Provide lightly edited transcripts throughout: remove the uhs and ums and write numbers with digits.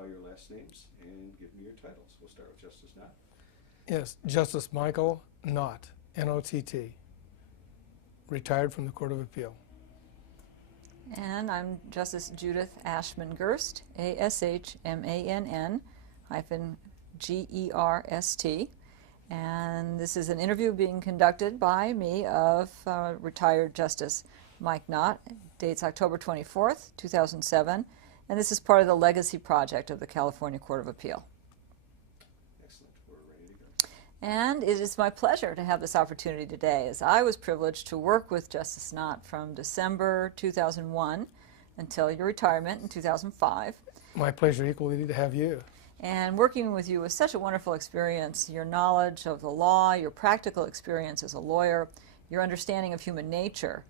spell your last names and give me your titles. We'll start with Justice Nott. Yes, Justice Michael Nott, N-O-T-T, retired from the Court of Appeal. And I'm Justice Judith Ashman-Gerst, A-S-H-M-A-N-N-G-E-R-S-T. And this is an interview being conducted by me of retired Justice Mike Nott. Dates October 24th, 2007. And this is part of the Legacy Project of the California Court of Appeal. Excellent. We're ready to go. And it is my pleasure to have this opportunity today, as I was privileged to work with Justice Nott from December 2001 until your retirement in 2005. My pleasure equally to have you. And working with you was such a wonderful experience. Your knowledge of the law, your practical experience as a lawyer, your understanding of human nature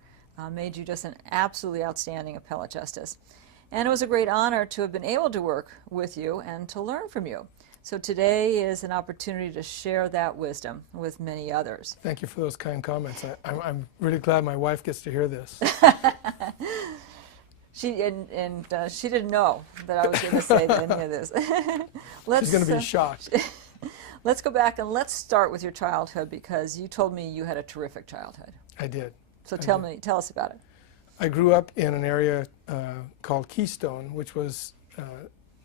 made you just an absolutely outstanding appellate justice. And it was a great honor to have been able to work with you and to learn from you. So today is an opportunity to share that wisdom with many others. Thank you for those kind comments. I'm really glad my wife gets to hear this. She didn't know that I was going to say any of this. She's going to be shocked. Let's go back and let's start with your childhood, because you told me you had a terrific childhood. I did. So tell us about it. I grew up in an area called Keystone, which was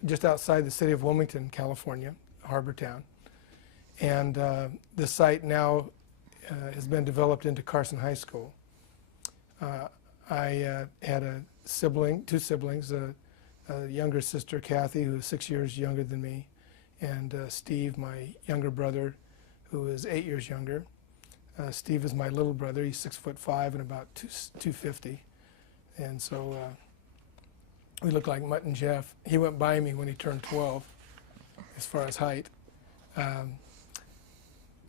just outside the city of Wilmington, California, harbor town. And the site now has been developed into Carson High School. I had two siblings, a younger sister, Kathy, who is 6 years younger than me, and Steve, my younger brother, who is 8 years younger. Steve is my little brother. He's 6'5" and about 250. And so we look like Mutt and Jeff. He went by me when he turned 12, as far as height. I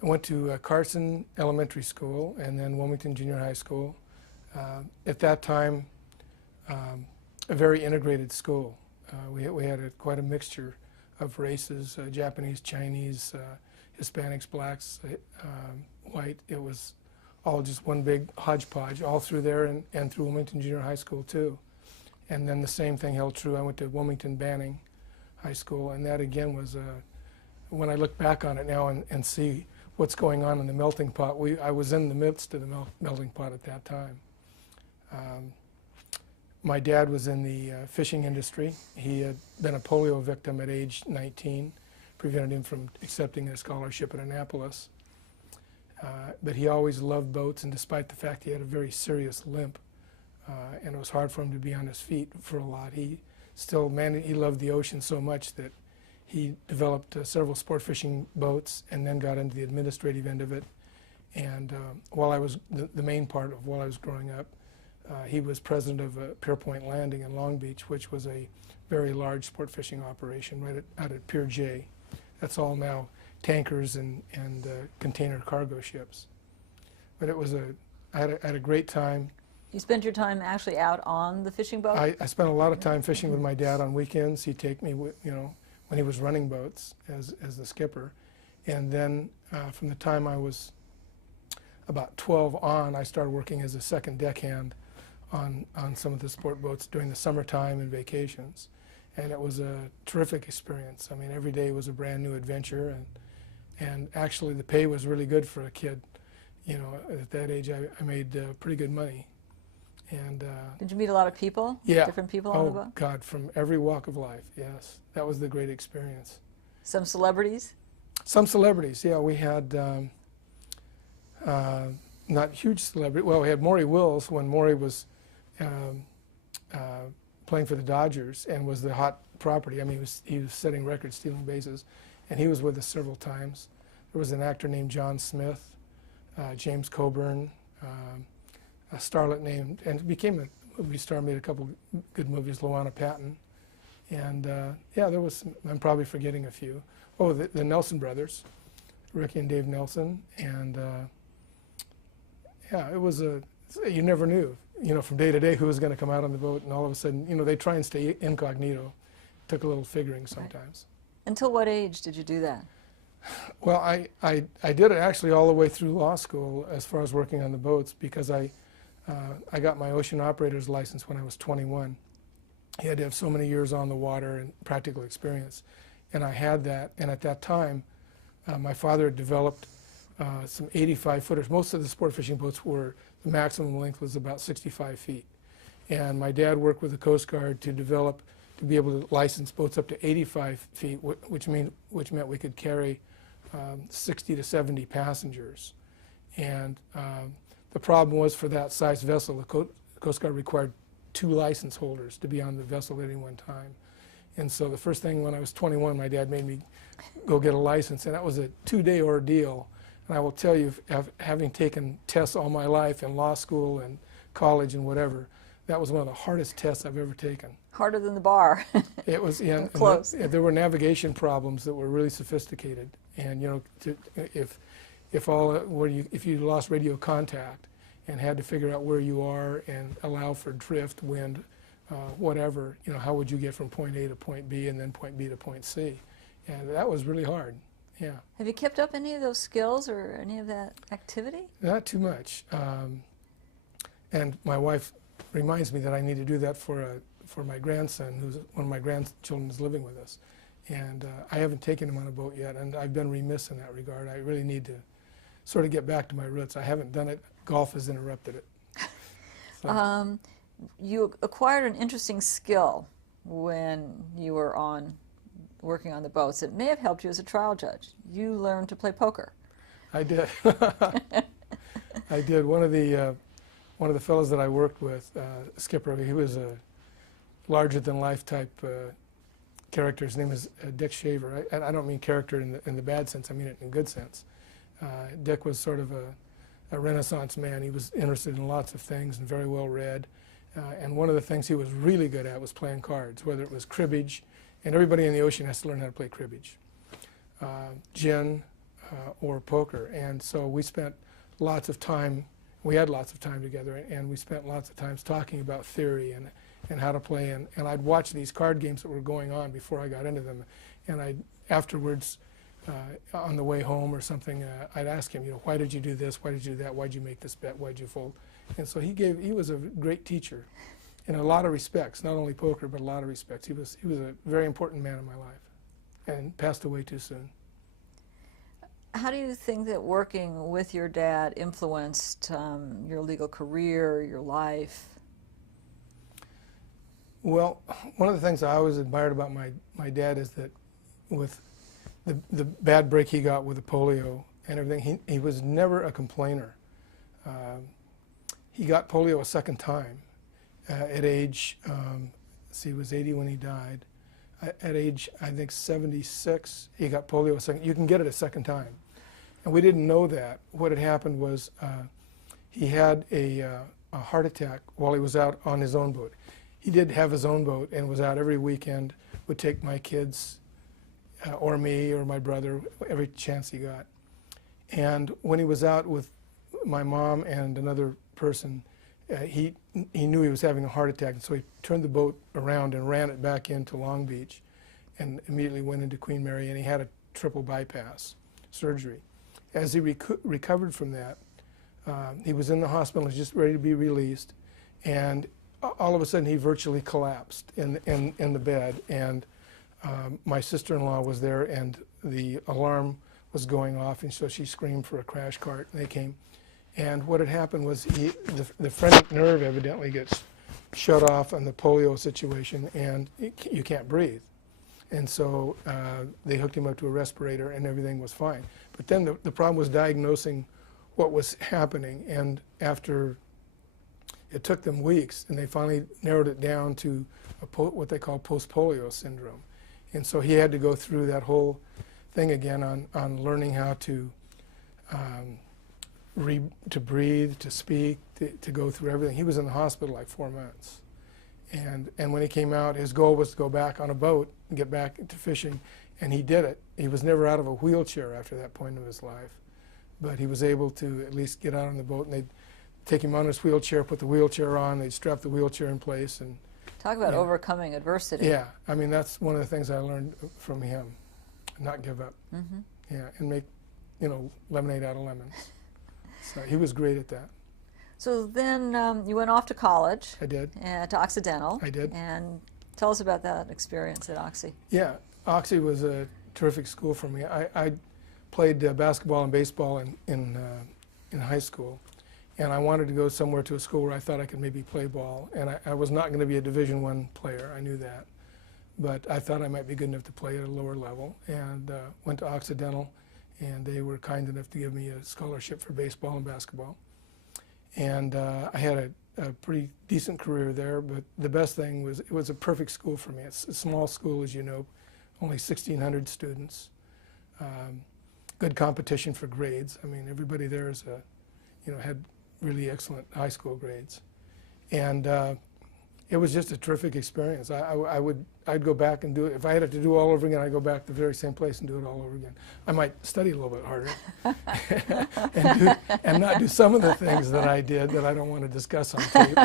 went to Carson Elementary School and then Wilmington Junior High School. At that time, a very integrated school. We had quite a mixture of races, Japanese, Chinese, Hispanics, blacks, white. It was all just one big hodgepodge all through there and through Wilmington Junior High School too. And then the same thing held true. I went to Wilmington Banning High School, and that again was, when I look back on it now and see what's going on in the melting pot, I was in the midst of the melting pot at that time. My dad was in the fishing industry. He had been a polio victim at age 19, prevented him from accepting a scholarship at Annapolis. But he always loved boats, and despite the fact he had a very serious limp, and it was hard for him to be on his feet for a lot, he still he loved the ocean so much that he developed several sport fishing boats and then got into the administrative end of it. And while I was, the main part of while I was growing up, he was president of Pierpoint Landing in Long Beach, which was a very large sport fishing operation right out at Pier J. That's all now tankers and container cargo ships. But it was I had a great time. You spent your time actually out on the fishing boat? I spent a lot of time fishing with my dad on weekends. He'd take me, when he was running boats as the skipper. And then from the time I was about 12 on, I started working as a second deckhand on some of the sport boats during the summertime and vacations. And it was a terrific experience. I mean, every day was a brand new adventure, and actually the pay was really good for a kid. At that age I made pretty good money. And did you meet a lot of people? Yeah. Different people on the boat? Oh God, from every walk of life, yes. That was the great experience. Some celebrities? Some celebrities, yeah. We had not huge celebrity. Well, we had Maury Wills when Maury was playing for the Dodgers and was the hot property. I mean, he was setting records, stealing bases, and he was with us several times. There was an actor named John Smith, James Coburn, a starlet named, and became a movie star, made a couple good movies, Luana Patton. And yeah, there was, I'm probably forgetting a few. Oh, the Nelson brothers, Ricky and Dave Nelson, and yeah, it was you never knew, from day to day who was going to come out on the boat, and all of a sudden, they try and stay incognito. Took a little figuring sometimes. Right. Until what age did you do that? Well, I did it actually all the way through law school as far as working on the boats, because I got my ocean operator's license when I was 21. He had to have so many years on the water and practical experience. And I had that, and at that time, my father had developed some 85-footers. Most of the sport fishing boats were, the maximum length was about 65 feet. And my dad worked with the Coast Guard to develop, to be able to license boats up to 85 feet, which meant we could carry 60 to 70 passengers. And the problem was, for that size vessel, the Coast Guard required 2 license holders to be on the vessel at any one time. And so the first thing, when I was 21, my dad made me go get a license, and that was a 2-day ordeal. And I will tell you, having taken tests all my life in law school and college and whatever, that was one of the hardest tests I've ever taken. Harder than the bar. It was, yeah. Close. There were navigation problems that were really sophisticated, and you know, if you lost radio contact and had to figure out where you are and allow for drift, wind, whatever, you know, how would you get from point A to point B and then point B to point C? And that was really hard. Yeah. Have you kept up any of those skills or any of that activity? Not too much. And my wife reminds me that I need to do that for my grandson, who's one of my grandchildren is living with us. And I haven't taken him on a boat yet, and I've been remiss in that regard. I really need to sort of get back to my roots. I haven't done it. Golf has interrupted it. So. You acquired an interesting skill when you were working on the boats. It may have helped you as a trial judge. You learned to play poker. I did. I did. One of the fellows that I worked with, Skipper, he was a larger-than-life type character. His name is Dick Shaver. I don't mean character in the bad sense. I mean it in a good sense. Dick was sort of a Renaissance man. He was interested in lots of things and very well read. And one of the things he was really good at was playing cards, whether it was cribbage, and everybody in the ocean has to learn how to play cribbage, gin, or poker. And so we spent lots of time, we had lots of time together, and we spent lots of times talking about theory and how to play. And I'd watch these card games that were going on before I got into them. And I'd afterwards, on the way home or something, I'd ask him, you know, why did you do this? Why did you do that? Why'd you make this bet? Why'd you fold? And so he was a great teacher in a lot of respects, not only poker, but a lot of respects. He was a very important man in my life, and passed away too soon. How do you think that working with your dad influenced your legal career, your life? Well, one of the things I always admired about my dad is that with the bad break he got with the polio and everything, he was never a complainer. He got polio a second time at age, he was 80 when he died. At age, I think, 76, he got polio a second. You can get it a second time. And we didn't know that. What had happened was he had a heart attack while he was out on his own boat. He did have his own boat and was out every weekend, would take my kids or me or my brother every chance he got. And when he was out with my mom and another person, he knew he was having a heart attack, and so he turned the boat around and ran it back into Long Beach and immediately went into Queen Mary, and he had a triple bypass surgery. As he recovered from that, he was in the hospital, just ready to be released, and all of a sudden he virtually collapsed in the bed, and my sister-in-law was there, and the alarm was going off, and so she screamed for a crash cart, and they came. And what had happened was the phrenic nerve evidently gets shut off on the polio situation, and you can't breathe. And so they hooked him up to a respirator, and everything was fine. But then the problem was diagnosing what was happening, and after it took them weeks, and they finally narrowed it down to what they call post-polio syndrome. And so he had to go through that whole thing again on learning how to breathe, to speak, to go through everything. He was in the hospital like 4 months. And when he came out, his goal was to go back on a boat and get back to fishing, and he did it. He was never out of a wheelchair after that point of his life, but he was able to at least get out on the boat, and they'd take him on his wheelchair, put the wheelchair on, they'd strap the wheelchair in place. And talk about overcoming adversity. Yeah, I mean, that's one of the things I learned from him, not give up. Mm-hmm. Yeah, and make, lemonade out of lemons. So he was great at that. So then you went off to college. I did. To Occidental. I did. And Tell us about that experience at Oxy. Yeah, Oxy was a terrific school for me. I played basketball and baseball in high school, and I wanted to go somewhere to a school where I thought I could maybe play ball. And I was not going to be a Division I player, I knew that. But I thought I might be good enough to play at a lower level, and went to Occidental, and they were kind enough to give me a scholarship for baseball and basketball. And I had a pretty decent career there, but the best thing was it was a perfect school for me. It's a small school, as you know, only 1,600 students. Good competition for grades. I mean, everybody there is had really excellent high school grades, and it was just a terrific experience. I'd go back and do it if I had to do it all over again. I'd go back to the very same place and do it all over again. I might study a little bit harder and not do some of the things that I did that I don't want to discuss on tape.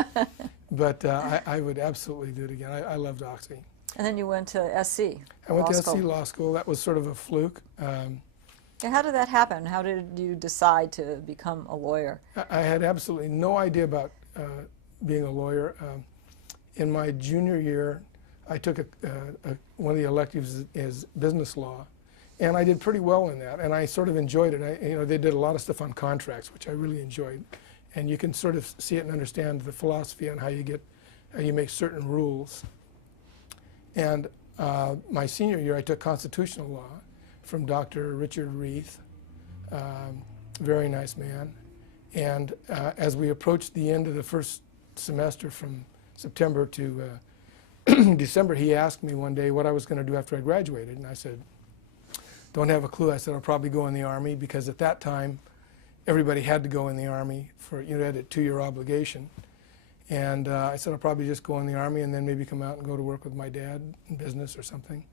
But I would absolutely do it again. I loved Oxy. And then you went to SC. I went to SC Law School. That was sort of a fluke. And how did that happen? How did you decide to become a lawyer? I had absolutely no idea about being a lawyer. In my junior year, I took one of the electives is business law, and I did pretty well in that, and I sort of enjoyed it. They did a lot of stuff on contracts, which I really enjoyed, and you can sort of see it and understand the philosophy on how you make certain rules. And my senior year, I took constitutional law from Dr. Richard Reith, very nice man. And as we approached the end of the first semester from September to December, he asked me one day what I was going to do after I graduated. And I said, don't have a clue. I said, I'll probably go in the Army, because at that time, everybody had to go in the Army for, had a 2-year obligation. And I said, I'll probably just go in the Army and then maybe come out and go to work with my dad in business or something.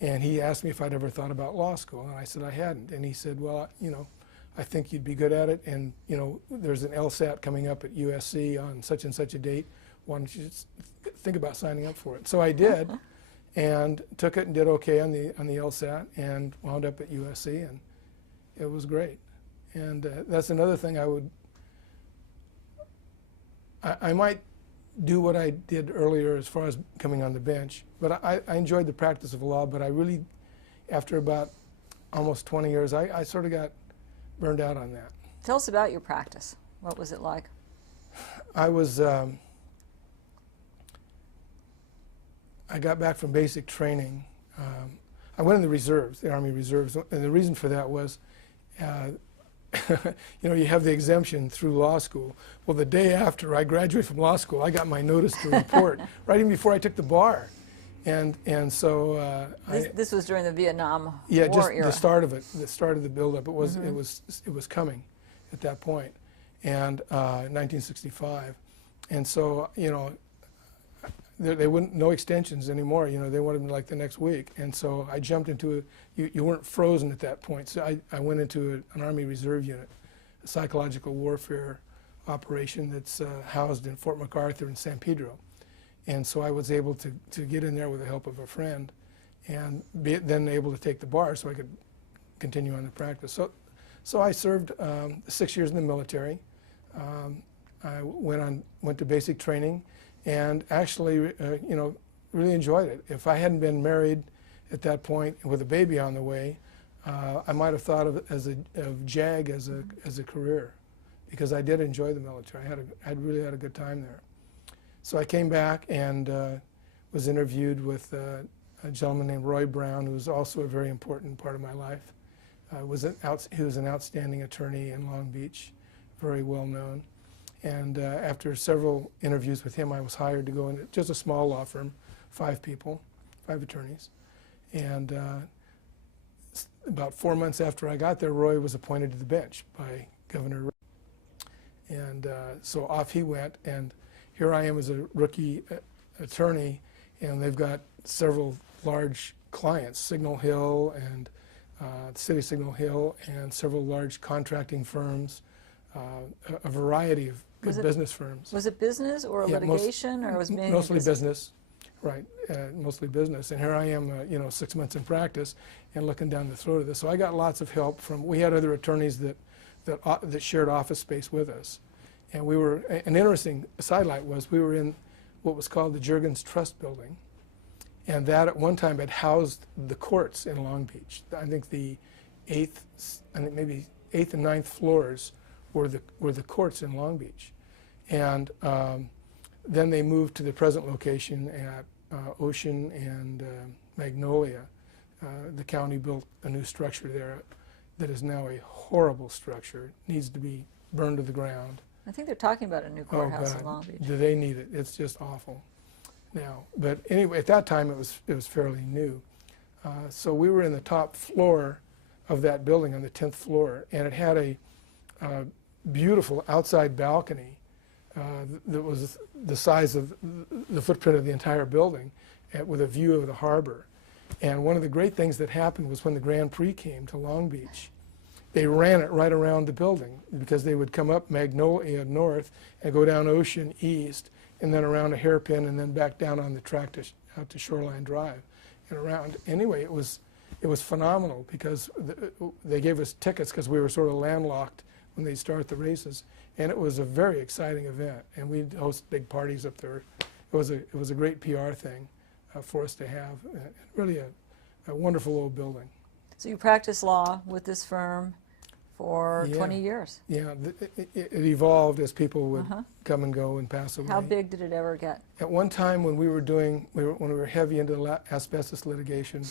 And he asked me if I'd ever thought about law school, and I said I hadn't. And he said, well, I think you'd be good at it, and there's an LSAT coming up at USC on such and such a date. Why don't you just think about signing up for it? So I did, and took it and did okay on the LSAT, and wound up at USC, and it was great. And that's another thing I might do what I did earlier as far as coming on the bench, but I enjoyed the practice of law, but I really, after about almost 20 years, I sort of got burned out on that. Tell us about your practice. What was it like? I got back from basic training. I went in the reserves, the Army Reserves, and the reason for that was, you have the exemption through law school. Well, the day after I graduated from law school, I got my notice to report right even before I took the bar, and so this was during the Vietnam War just era. the start of it, the start of the buildup. It was coming at that point, and 1965, and so they wouldn't, no extensions anymore. They wanted me like the next week, and so I jumped into you weren't frozen at that point. So I went into an Army Reserve unit, a psychological warfare operation that's housed in Fort MacArthur in San Pedro, and so I was able to get in there with the help of a friend, and then able to take the bar so I could continue on the practice. So I served 6 years in the military. I went to basic training. And actually, really enjoyed it. If I hadn't been married at that point with a baby on the way, I might have thought of JAG as a career, because I did enjoy the military. I really had a good time there. So I came back and was interviewed with a gentleman named Roy Brown, who was also a very important part of my life. He was an outstanding attorney in Long Beach, very well known. And after several interviews with him, I was hired to go into just a small law firm, 5 people, 5 attorneys. And about 4 months after I got there, Roy was appointed to the bench by Governor. And so off he went, and here I am as a rookie attorney, and they've got several large clients, Signal Hill and City Signal Hill, and several large contracting firms, a variety of good business firms. Was it business or litigation, or was it mostly business? Right, mostly business. And here I am, 6 months in practice, and looking down the throat of this. So I got lots of help from. We had other attorneys that shared office space with us, and we were. An interesting sidelight was we were in what was called the Juergens Trust Building, And that at one time had housed the courts in Long Beach. I think maybe 8th and 9th floors were the courts in Long Beach. And then they moved to the present location at Ocean and Magnolia. The county built a new structure there that is now a horrible structure. It needs to be burned to the ground. I think they're talking about a new courthouse in Long Beach. Do they need it? It's just awful now. But anyway, at that time it was fairly new. So we were in the top floor of that building, on the 10th floor, and it had a beautiful outside balcony that was the size of the footprint of the entire building, with a view of the harbor. And one of the great things that happened was when the Grand Prix came to Long Beach, they ran it right around the building, because they would come up Magnolia north and go down Ocean east, and then around a hairpin, and then back down on the track out to Shoreline Drive and around. Anyway, it was phenomenal, because they gave us tickets because we were sort of landlocked when they start the races, and it was a very exciting event. And we'd host big parties up there. It was a great PR thing for us to have. Really a wonderful old building. So you practiced law with this firm for 20 years. Yeah, it evolved as people would come and go and pass away. How big did it ever get? At one time, when we were heavy into the asbestos litigation,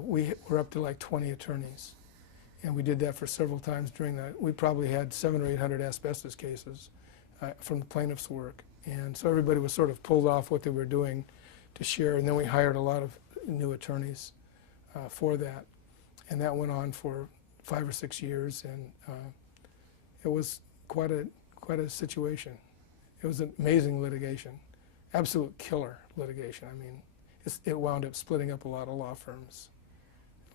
we were up to like 20 attorneys, and we did that for several times during that. We probably had 700 or 800 asbestos cases from the plaintiff's work, and so everybody was sort of pulled off what they were doing to share, and then we hired a lot of new attorneys for that, and that went on for 5 or 6 years, and it was quite a situation. It was an amazing litigation, absolute killer litigation. I mean, it wound up splitting up a lot of law firms.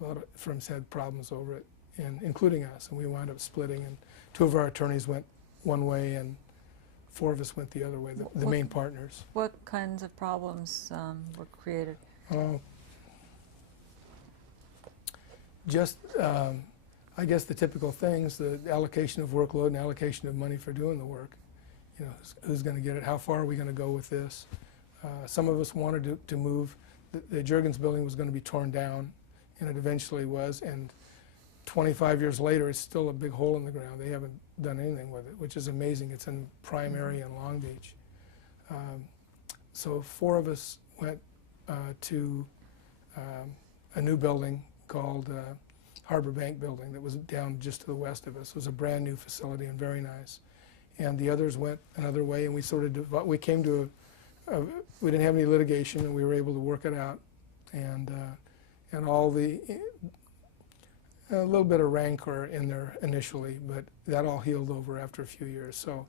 A lot of firms had problems over it, and including us, and we wound up splitting, and 2 of our attorneys went one way and 4 of us went the other way, the main partners. What kinds of problems were created? Just, I guess, the typical things, the allocation of workload and allocation of money for doing the work. You know, who's going to get it? How far are we going to go with this? Some of us wanted to move. The Juergens building was going to be torn down, and it eventually was. And 25 years later, it's still a big hole in the ground. They haven't done anything with it, which is amazing. It's in prime area in Long Beach. So 4 of us went to a new building called Harbor Bank Building that was down just to the west of us. It was a brand new facility and very nice. And the others went another way, and we sort of we came to we didn't have any litigation, and we were able to work it out. And all a little bit of rancor in there initially, but that all healed over after a few years. So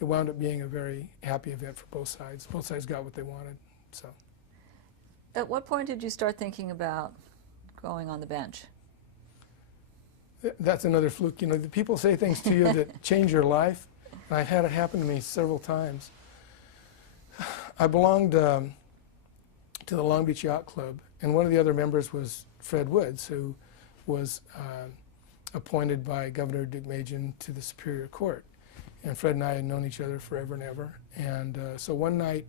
it wound up being a very happy event for both sides. Both sides got what they wanted. So. At what point did you start thinking about going on the bench? That's another fluke. You know, the people say things to you that change your life, and I've had it happen to me several times. I belonged to the Long Beach Yacht Club, and one of the other members was Fred Woods, who was appointed by Governor Deukmejian to the Superior Court. And Fred and I had known each other forever and ever. And so one night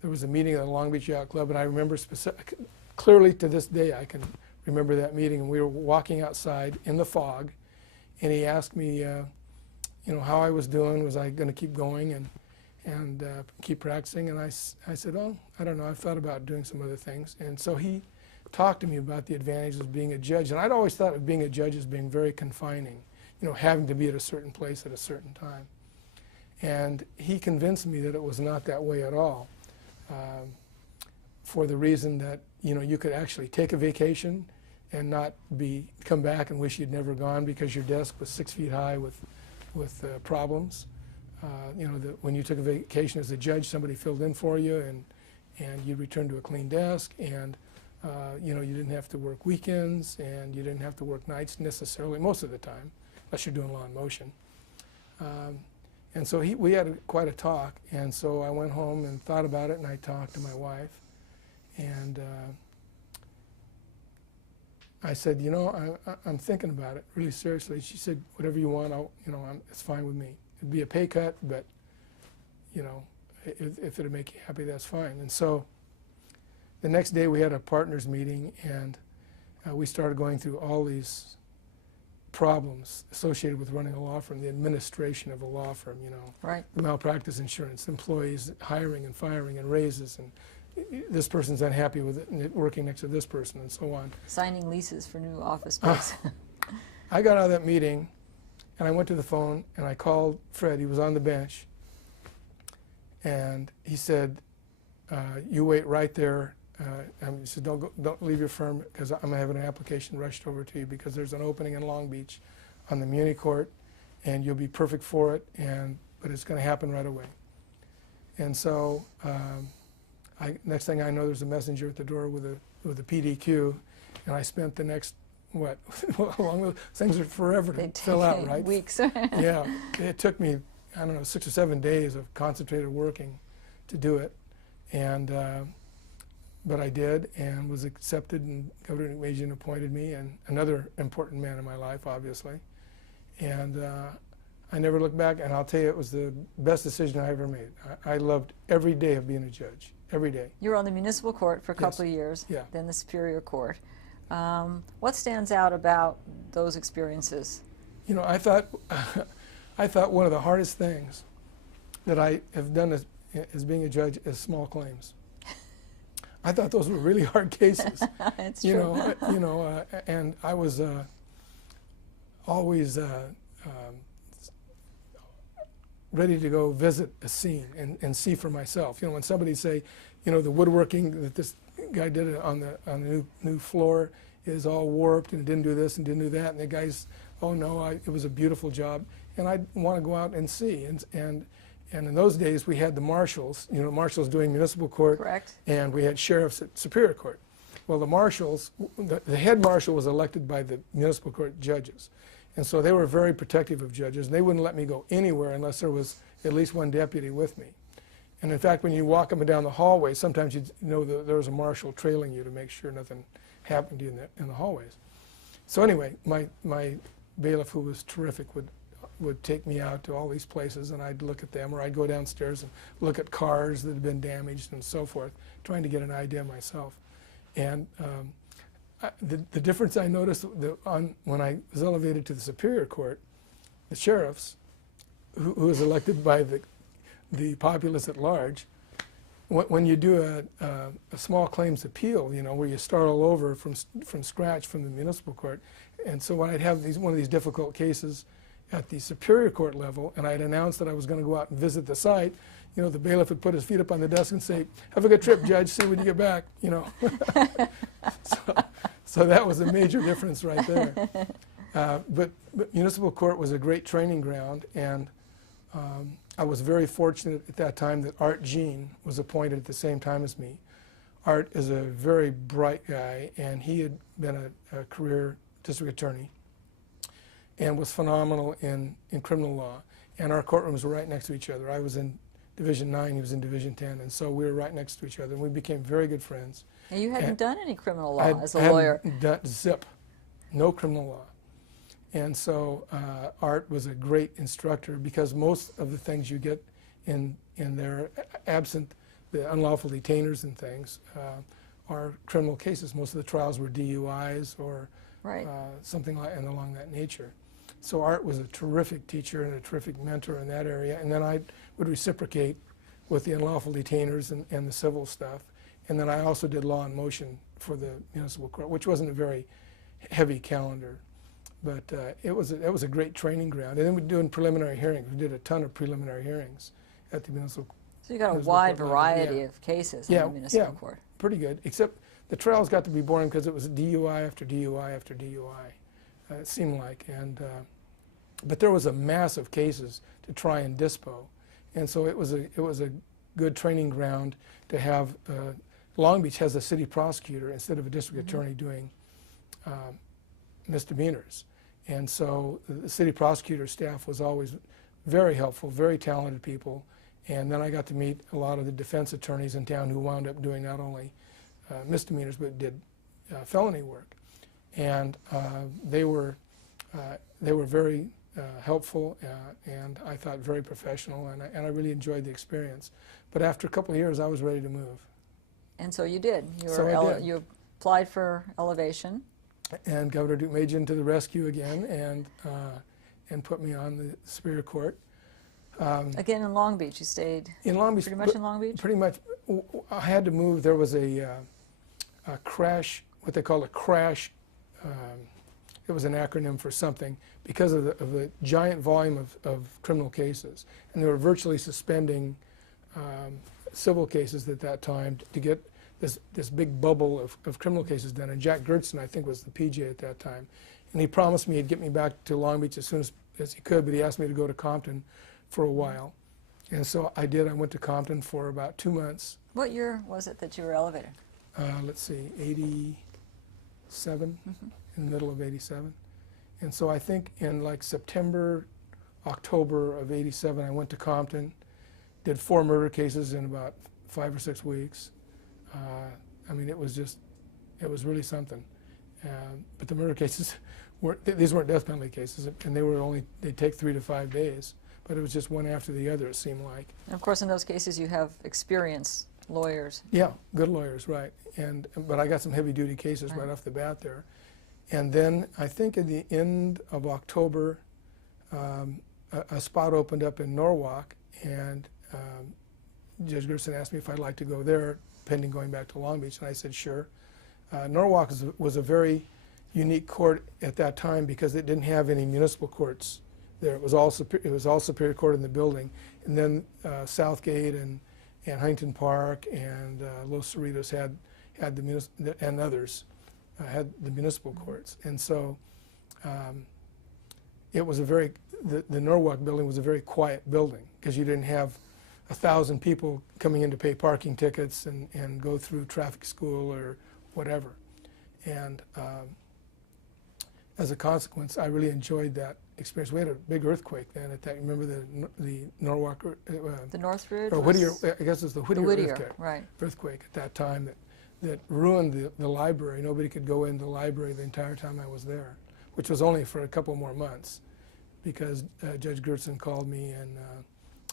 there was a meeting at the Long Beach Yacht Club, and I remember clearly to this day I can remember that meeting. And we were walking outside in the fog, and he asked me, you know, how I was doing. Was I going to keep going and keep practicing? And I said, oh, I don't know. I've thought about doing some other things. And so he talked to me about the advantages of being a judge. And I'd always thought of being a judge as being very confining, you know, having to be at a certain place at a certain time. And he convinced me that it was not that way at all, for the reason that, you know, you could actually take a vacation and not come back and wish you'd never gone because your desk was 6 feet high with problems. You know, when you took a vacation as a judge, somebody filled in for you, and you returned to a clean desk, and you know, you didn't have to work weekends, and you didn't have to work nights necessarily most of the time, unless you're doing law in motion. And so we had quite a talk, and so I went home and thought about it, and I talked to my wife, and I said, you know, I'm thinking about it really seriously. She said, whatever you want, you know, it's fine with me. It'd be a pay cut, but, you know, if it'd make you happy, that's fine. And so the next day we had a partners meeting, and we started going through all these problems associated with running a law firm, the administration of a law firm, you know, Right. the malpractice insurance, employees hiring and firing and raises, and this person's unhappy with it and working next to this person and so on. Signing leases for new office space. I got out of that meeting and I went to the phone and I called Fred. He was on the bench, and he said, you wait right there. He said, don't leave your firm, because I'm going to have an application rushed over to you, because there's an opening in Long Beach on the Muni Court, and you'll be perfect for it, but it's going to happen right away. And so next thing I know, there's a messenger at the door with a PDQ, and I spent the next, what, along those things are forever to fill out, right? Weeks. Yeah, it took me, I don't know, 6 or 7 days of concentrated working to do it, and but I did, and was accepted, and Governor Agent appointed me, and another important man in my life, obviously. And I never looked back, and I'll tell you, it was the best decision I ever made. I loved every day of being a judge, every day. You were on the municipal court for a couple of years, Yeah. then the Superior Court. What stands out about those experiences? You know, I thought one of the hardest things that I have done as being a judge is small claims. I thought those were really hard cases. It's you true. know, and I was always ready to go visit a scene and see for myself. You know, when somebody say, you know, the woodworking that this guy did on the new floor is all warped and didn't do this and didn't do that, and the guy's, oh no, it was a beautiful job, and I'd want to go out and see. And in those days, we had the marshals, you know, marshals doing municipal court. Correct. And we had sheriffs at Superior Court. Well, the marshals, the head marshal was elected by the municipal court judges. And so they were very protective of judges, and they wouldn't let me go anywhere unless there was at least one deputy with me. And in fact, when you walk up and down the hallway, sometimes you know there was a marshal trailing you to make sure nothing happened to you in the hallways. So anyway, my bailiff, who was terrific, would take me out to all these places, and I'd look at them, or I'd go downstairs and look at cars that had been damaged and so forth, trying to get an idea myself. And the difference I noticed when I was elevated to the Superior Court, the sheriffs, who was elected by the populace at large, when you do a small claims appeal, you know, where you start all over from scratch from the municipal court, and so when I'd have one of these difficult cases at the Superior Court level, and I'd announced that I was going to go out and visit the site, you know, the bailiff would put his feet up on the desk and say, "Have a good trip, Judge. See you when you get back." You know, so that was a major difference right there. But municipal court was a great training ground, and I was very fortunate at that time that Art Jean was appointed at the same time as me. Art is a very bright guy, and he had been a career district attorney and was phenomenal in criminal law. And our courtrooms were right next to each other. I was in Division 9, he was in Division 10, and so we were right next to each other, and we became very good friends. And you hadn't done any criminal law as I a lawyer. hadn't done zip, no criminal law. And so Art was a great instructor, because most of the things you get in there, absent the unlawful detainers and things, are criminal cases. Most of the trials were DUIs or Right. something along that nature. So Art was a terrific teacher and a terrific mentor in that area. And then I would reciprocate with the unlawful detainers and the civil stuff. And then I also did law in motion for the municipal court, which wasn't a very heavy calendar. But it was a great training ground. And then we're doing preliminary hearings. We did a ton of preliminary hearings at the municipal court. So you got a municipal wide court level. variety Yeah. of cases in the municipal court. Pretty good, except the trials got to be boring because it was DUI after DUI after DUI, it seemed like. But there was a mass of cases to try and dispo. And so it was a good training ground to have. Long Beach has a city prosecutor instead of a district attorney doing misdemeanors. And so the city prosecutor staff was always very helpful, very talented people. And then I got to meet a lot of the defense attorneys in town who wound up doing not only misdemeanors but did felony work. And they were very helpful and I thought very professional, and I really enjoyed the experience. But after a couple of years, I was ready to move. And so you did. So I did. You applied for elevation. And Governor Duke Majan to the rescue again, and put me on the Superior Court. Again in Long Beach, you stayed In Long Beach. pretty much in Long Beach? Pretty much. I had to move. There was a crash, what they call a crash. It was an acronym for something because of the giant volume of criminal cases. And they were virtually suspending civil cases at that time to get this big bubble of criminal cases done. And Jack Gertson, I think, was the PJ at that time. And he promised me he'd get me back to Long Beach as soon as he could, but he asked me to go to Compton for a while. And so I did. I went to Compton for about 2 months. What year was it that you were elevated? Let's see, 87, in the middle of 87. And so I think in like September, October of 87, I went to Compton, did 4 murder cases in about 5 or 6 weeks. I mean, it was really something. But the murder cases, these weren't death penalty cases, and they'd take 3 to 5 days. But it was just one after the other, it seemed like. And of course, in those cases, you have experienced lawyers. Yeah, good lawyers, right. But I got some heavy-duty cases right off the bat there. And then I think at the end of October, a spot opened up in Norwalk, and Judge Gerson asked me if I'd like to go there, pending going back to Long Beach, and I said sure. Norwalk was a very unique court at that time because it didn't have any municipal courts there. It was all Superior Court in the building, and then Southgate and Huntington Park and Los Cerritos had the and others had the municipal courts, and so it was the Norwalk building was a very quiet building because you didn't have 1,000 people coming in to pay parking tickets and go through traffic school or whatever, and as a consequence, I really enjoyed that experience. We had a big earthquake then at that. Remember the Norwalk? The Northridge? Or Whittier, I guess it was the Whittier earthquake at that time that ruined the library. Nobody could go into the library the entire time I was there, which was only for a couple more months because Judge Gertson called me in,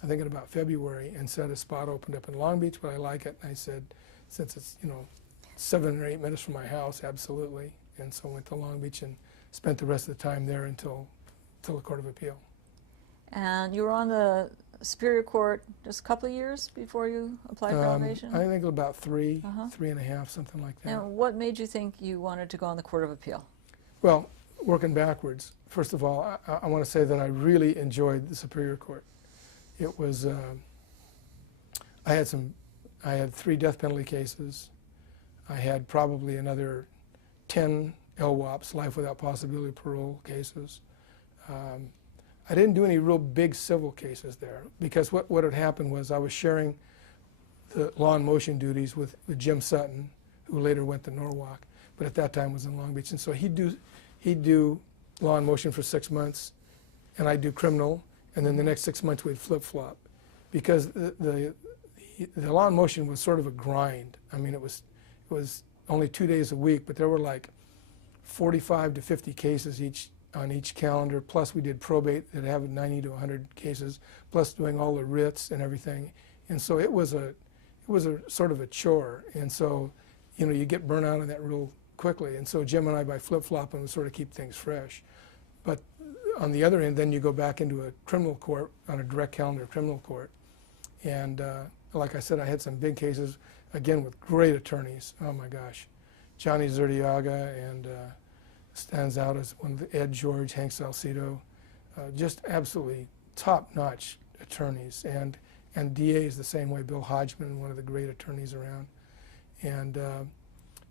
I think in about February, and said a spot opened up in Long Beach, but I like it. And I said, since it's 7 or 8 minutes from my house, absolutely. And so I went to Long Beach and spent the rest of the time there until the Court of Appeal. And you were on the Superior Court just a couple of years before you applied for elevation? I think about 3 and a half, something like that. And what made you think you wanted to go on the Court of Appeal? Well, working backwards, first of all, I want to say that I really enjoyed the Superior Court. It was, I had 3 death penalty cases. I had probably another 10 LWOPs, life without possibility of parole cases. I didn't do any real big civil cases there because what had happened was I was sharing the law and motion duties with Jim Sutton, who later went to Norwalk, but at that time was in Long Beach. And so he'd do law and motion for 6 months, and I'd do criminal, and then the next 6 months we'd flip-flop. Because the law and motion was sort of a grind. I mean, it was only 2 days a week, but there were like 45 to 50 cases on each calendar, plus we did probate that had 90 to 100 cases, plus doing all the writs and everything. And so it was a sort of a chore. And so, you get burnt out on that real quickly. And so Jim and I, by flip-flopping, would sort of keep things fresh. But on the other end, then you go back into a criminal court, on a direct calendar criminal court. And like I said, I had some big cases, again, with great attorneys. Oh my gosh. Johnny Zerdiaga and stands out as one of the Ed George, Hank Salcido, just absolutely top-notch attorneys, and DAs the same way. Bill Hodgman, one of the great attorneys around, and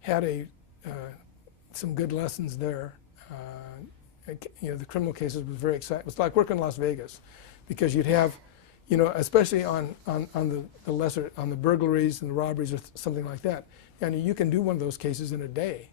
had some good lessons there. The criminal cases was very exciting. It was like working in Las Vegas, because you'd have, especially on the lesser, on the burglaries and the robberies or something like that, and you can do one of those cases in a day.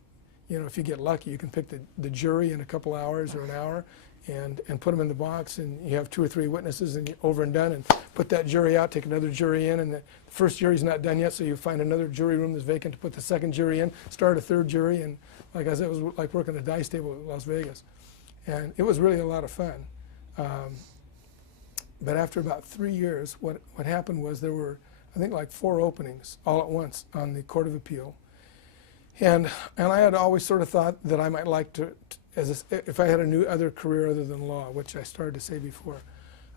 If you get lucky, you can pick the jury in a couple hours or an hour and put them in the box, and you have 2 or 3 witnesses, and you're over and done, and put that jury out, take another jury in, and the first jury's not done yet, so you find another jury room that's vacant to put the second jury in, start a 3rd jury, and like I said, it was like working a dice table at Las Vegas. And it was really a lot of fun. But after about 3 years, what happened was there were I think like 4 openings all at once on the Court of Appeal. And I had always sort of thought that I might like to, if I had a new other career other than law, which I started to say before,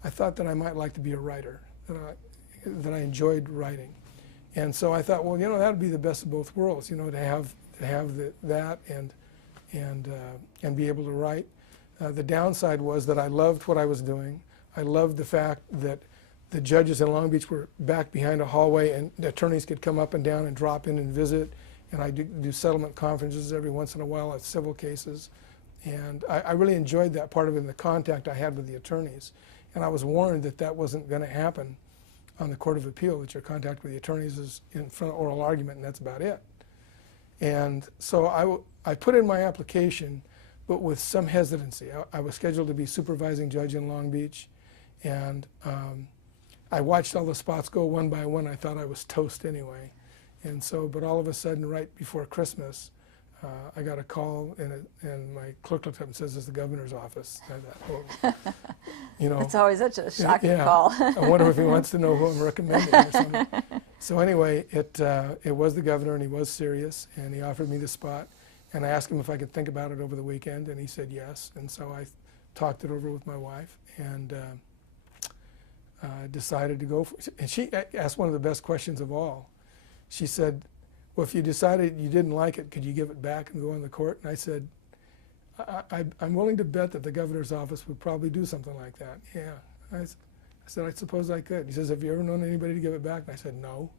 I thought that I might like to be a writer, that I enjoyed writing. And so I thought, well, you know, that would be the best of both worlds, you know, to have that and be able to write. The downside was that I loved what I was doing. I loved the fact that the judges in Long Beach were back behind a hallway and the attorneys could come up and down and drop in and visit. And I do settlement conferences every once in a while at civil cases. And I really enjoyed that part of it and the contact I had with the attorneys. And I was warned that that wasn't going to happen on the Court of Appeal, that your contact with the attorneys is in front of oral argument and that's about it. And so I put in my application, but with some hesitancy. I was scheduled to be supervising judge in Long Beach, and I watched all the spots go one by one. I thought I was toast anyway. And so, but all of a sudden, right before Christmas, I got a call, and my clerk looked up and says, "It's the governor's office." And I thought, oh, you know. It's always such a shocking yeah, call. I wonder if he wants to know who I'm recommending or something. So anyway, it was the governor, and he was serious, and he offered me the spot. And I asked him if I could think about it over the weekend, and he said yes. And so I talked it over with my wife, and decided to go for it. And she asked one of the best questions of all. She said, well, if you decided you didn't like it, could you give it back and go on the court? And I said, I'm willing to bet that the governor's office would probably do something like that. Yeah. I said, I suppose I could. He says, have you ever known anybody to give it back? And I said, no.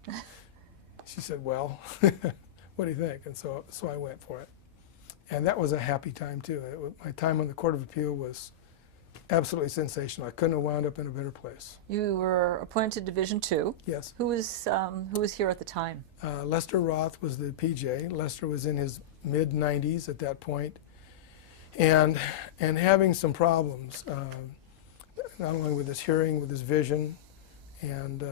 She said, well, what do you think? And so I went for it. And that was a happy time, too. My time on the Court of Appeal was absolutely sensational. I couldn't have wound up in a better place. You were appointed to Division II. Yes. Who was here at the time? Lester Roth was the PJ. Lester was in his mid-90s at that point, and having some problems, not only with his hearing, with his vision, and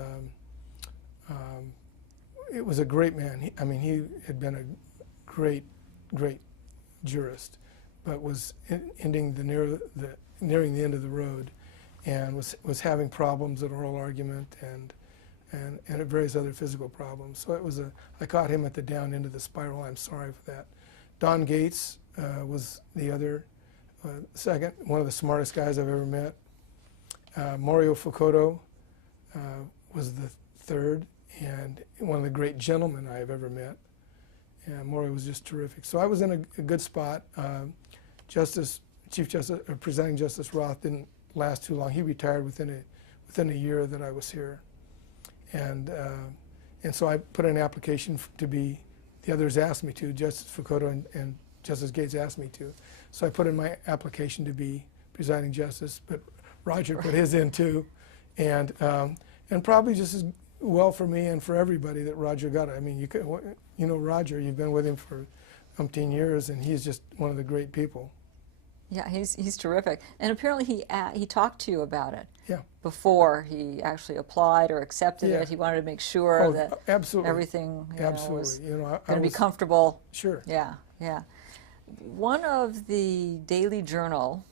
it was a great man. He had been a great jurist, but was nearing the end of the road, and was having problems at oral argument and various other physical problems. So it was I caught him at the down end of the spiral. I'm sorry for that. Don Gates was the other second, one of the smartest guys I've ever met. Mario Fukuto was the third, and one of the great gentlemen I have ever met. And Mario was just terrific. So I was in a good spot. Chief Justice, Presiding Justice Roth didn't last too long. He retired within a year that I was here, and so I put in an application to be. The others asked me to. Justice Fukuto and Justice Gates asked me to. So I put in my application to be presiding justice, but Roger put his in too, and probably just as well for me and for everybody that Roger got it. I mean, you know Roger. You've been with him for umpteen years, and he's just one of the great people. Yeah, he's terrific. And apparently he talked to you about it. Yeah. Before he actually applied or accepted Yeah. it, he wanted to make sure that absolutely. everything was You know, going to be comfortable. Sure. Yeah, yeah. One of the Daily Journal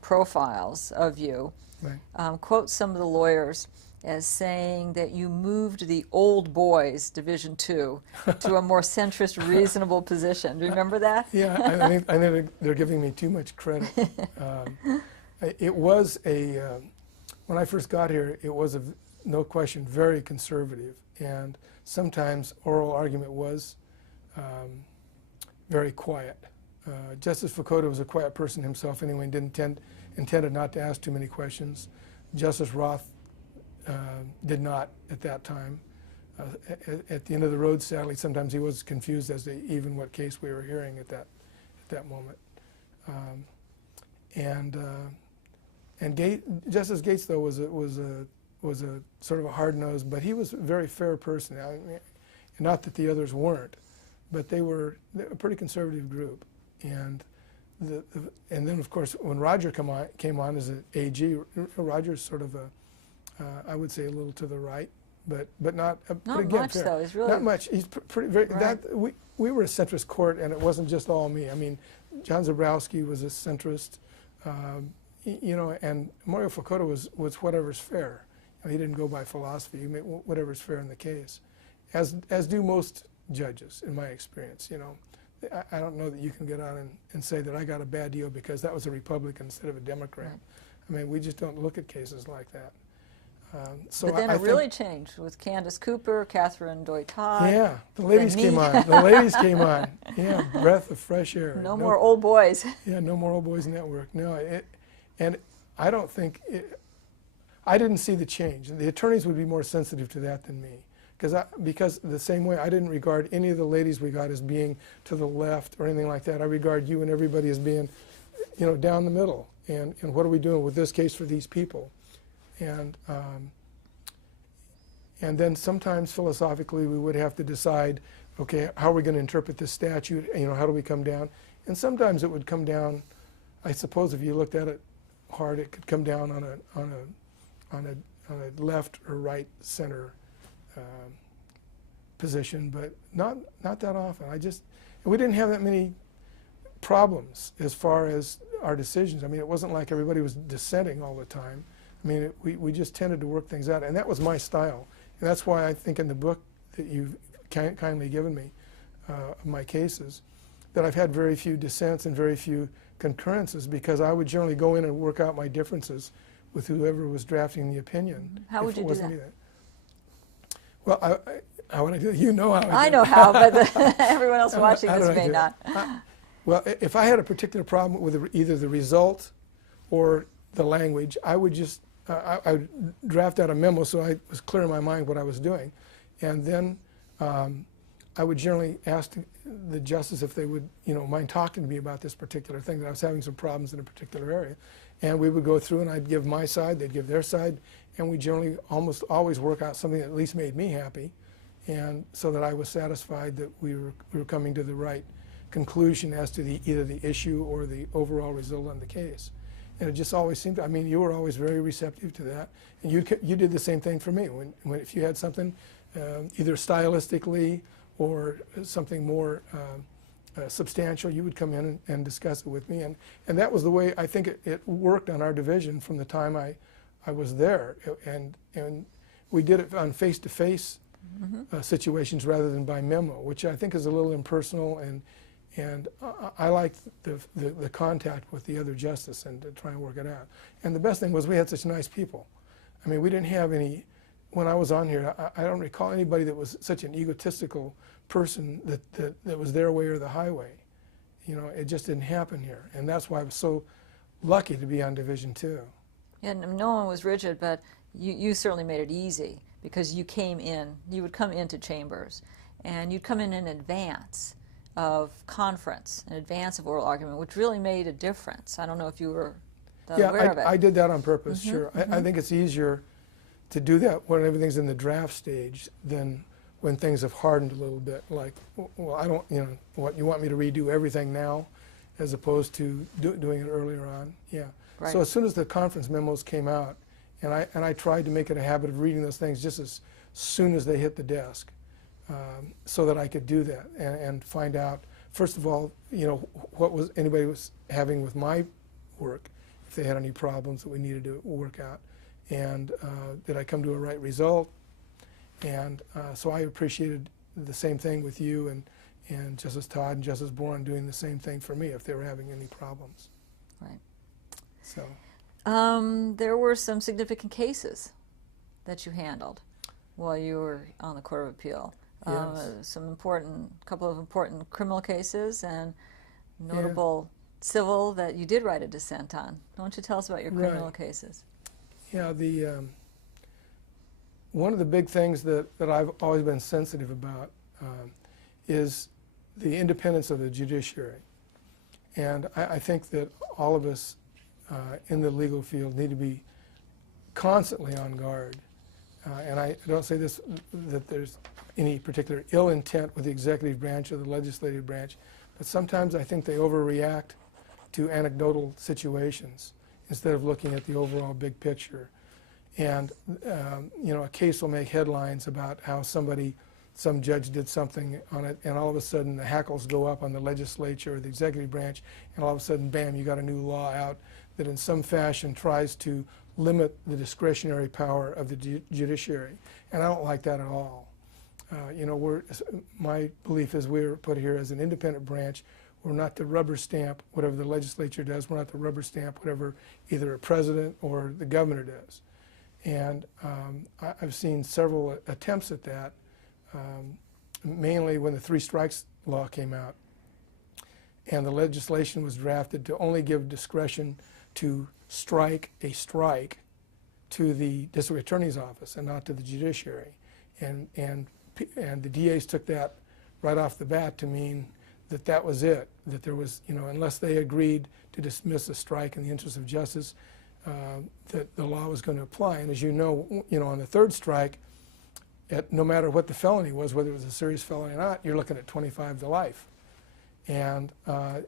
profiles of you Right. quotes some of the lawyers as saying that you moved the old boys, Division II, to a more centrist, reasonable position. Do you remember that? Yeah, I think they're giving me too much credit. It was when I first got here, it was no question very conservative, and sometimes oral argument was very quiet. Justice Fukuto was a quiet person himself anyway, and intended not to ask too many questions. Justice Roth did not at that time. At the end of the road, sadly, sometimes he was confused as to even what case we were hearing at that moment. Justice Gates, though, was a sort of a hard-nosed, but he was a very fair person. Not that the others weren't, but they were a pretty conservative group. And then, of course, when Roger came on as an AG, Roger's sort of I would say a little to the right, but not Not again, much, fair. though. He's really not much. He's pretty very. Right. We were a centrist court, and it wasn't just all me. I mean, John Zabrowski was a centrist, you know, and Mario Fukuto was whatever's fair. He didn't go by philosophy. He made whatever's fair in the case, as do most judges, in my experience. I don't know that you can get on and say that I got a bad deal because that was a Republican instead of a Democrat. Right. I mean, we just don't look at cases like that. But then it really changed with Candace Cooper, Catherine Doy-Todd. Yeah, the ladies came on. The ladies came on. Yeah, breath of fresh air. No more old boys. Yeah, no more old boys network. No, and I don't think I didn't see the change. The attorneys would be more sensitive to that than me, because the same way I didn't regard any of the ladies we got as being to the left or anything like that. I regard you and everybody as being, down the middle. And what are we doing with this case for these people? And then sometimes philosophically we would have to decide, okay, how are we going to interpret this statute? How do we come down? And sometimes it would come down. I suppose if you looked at it hard, it could come down on a left or right center position, but not that often. We didn't have that many problems as far as our decisions. I mean, it wasn't like everybody was dissenting all the time. I mean, we just tended to work things out, and that was my style. And that's why I think in the book that you've kindly given me, of my cases, that I've had very few dissents and very few concurrences, because I would generally go in and work out my differences with whoever was drafting the opinion. How would you do that? Well, how would I do it? You know how I do it. I know how, but everyone else watching this may not. Well, if I had a particular problem with either the result or the language, I would just I would draft out a memo so I was clear in my mind what I was doing, and then I would generally ask the justice if they would mind talking to me about this particular thing, that I was having some problems in a particular area, and we would go through and I'd give my side, they'd give their side, and we generally almost always work out something that at least made me happy, and so that I was satisfied that we were coming to the right conclusion as to either the issue or the overall result on the case. And it just always seemed, you were always very receptive to that. And you did the same thing for me. If you had something, either stylistically or something more substantial, you would come in and discuss it with me. And that was the way I think it worked on our division from the time I was there. And we did it on face-to-face situations rather than by memo, which I think is a little impersonal, and I liked the contact with the other justice and to try and work it out. And the best thing was we had such nice people. I mean, we didn't have any, when I was on here, I don't recall anybody that was such an egotistical person that was their way or the highway. It just didn't happen here. And that's why I was so lucky to be on Division 2. Yeah, no one was rigid, but you certainly made it easy, because you would come into chambers, and you'd come in advance of conference, in advance of oral argument, which really made a difference. I don't know if you were aware of it. I did that on purpose, sure. I think it's easier to do that when everything's in the draft stage than when things have hardened a little bit. Like, well, I don't, what, you want me to redo everything now as opposed to doing it earlier on? Yeah. Right. So as soon as the conference memos came out, and I tried to make it a habit of reading those things just as soon as they hit the desk, so that I could do that and find out, first of all, what anybody was having with my work, if they had any problems that we needed to work out, and did I come to a right result? And so I appreciated the same thing with you and Justice Todd and Justice Boren doing the same thing for me if they were having any problems. Right. So. There were some significant cases that you handled while you were on the Court of Appeal. Yes. Couple of important criminal cases and notable civil that you did write a dissent on. Why don't you tell us about your criminal cases? Yeah, one of the big things that I've always been sensitive about is the independence of the judiciary. And I think that all of us in the legal field need to be constantly on guard. And I don't say this that there's any particular ill intent with the executive branch or the legislative branch, but sometimes I think they overreact to anecdotal situations instead of looking at the overall big picture. And a case will make headlines about how some judge did something on it, and all of a sudden the hackles go up on the legislature or the executive branch, and all of a sudden, bam, you got a new law out that in some fashion tries to limit the discretionary power of the judiciary. And I don't like that at all. You know, my belief is we're put here as an independent branch. We're not to rubber stamp whatever the legislature does. We're not to rubber stamp whatever either a president or the governor does. And I've seen several attempts at that, mainly when the three strikes law came out. And the legislation was drafted to only give discretion to strike a strike to the district attorney's office and not to the judiciary. And the DAs took that right off the bat to mean that that was it, that there was, you know, unless they agreed to dismiss a strike in the interest of justice, that the law was going to apply. And as you know, on the third strike, no matter what the felony was, whether it was a serious felony or not, you're looking at 25 to life. And the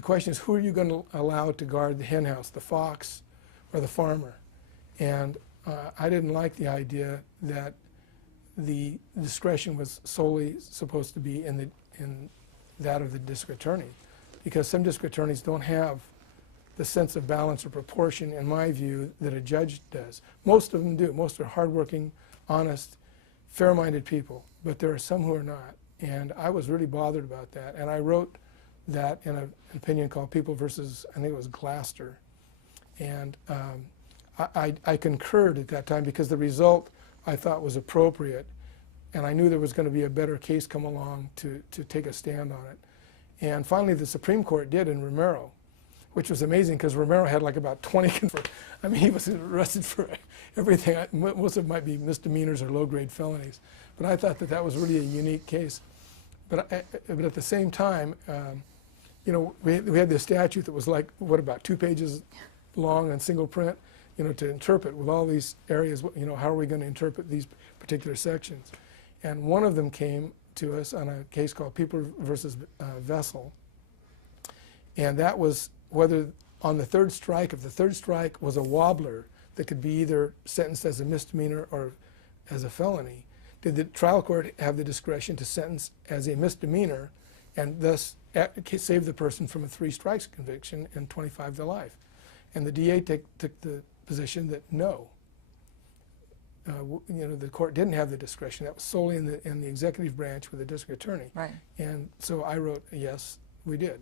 question is, who are you going to allow to guard the hen house, the fox or the farmer? And I didn't like the idea that the discretion was solely supposed to be in that of the district attorney, because some district attorneys don't have the sense of balance or proportion, in my view, that a judge does. Most of them do. Most are hardworking, honest, fair-minded people, but there are some who are not. And I was really bothered about that. And I wrote that in an opinion called People versus, I think it was Glaster. And I concurred at that time because the result I thought was appropriate. And I knew there was going to be a better case come along to take a stand on it. And finally, the Supreme Court did in Romero, which was amazing because Romero had like about 20, I mean, he was arrested for everything. Most of it might be misdemeanors or low-grade felonies. But I thought that that was really a unique case. But at the same time, we had this statute that was like, what, about 2 pages long and single print, to interpret with all these areas, how are we going to interpret these particular sections? And one of them came to us on a case called People versus Vessel. And that was whether on the third strike, if the third strike was a wobbler that could be either sentenced as a misdemeanor or as a felony, did the trial court have the discretion to sentence as a misdemeanor and thus save the person from a 3 strikes conviction and 25 to life? And the DA took the position that no. The court didn't have the discretion. That was solely in the executive branch with the district attorney. Right. And so I wrote, yes, we did.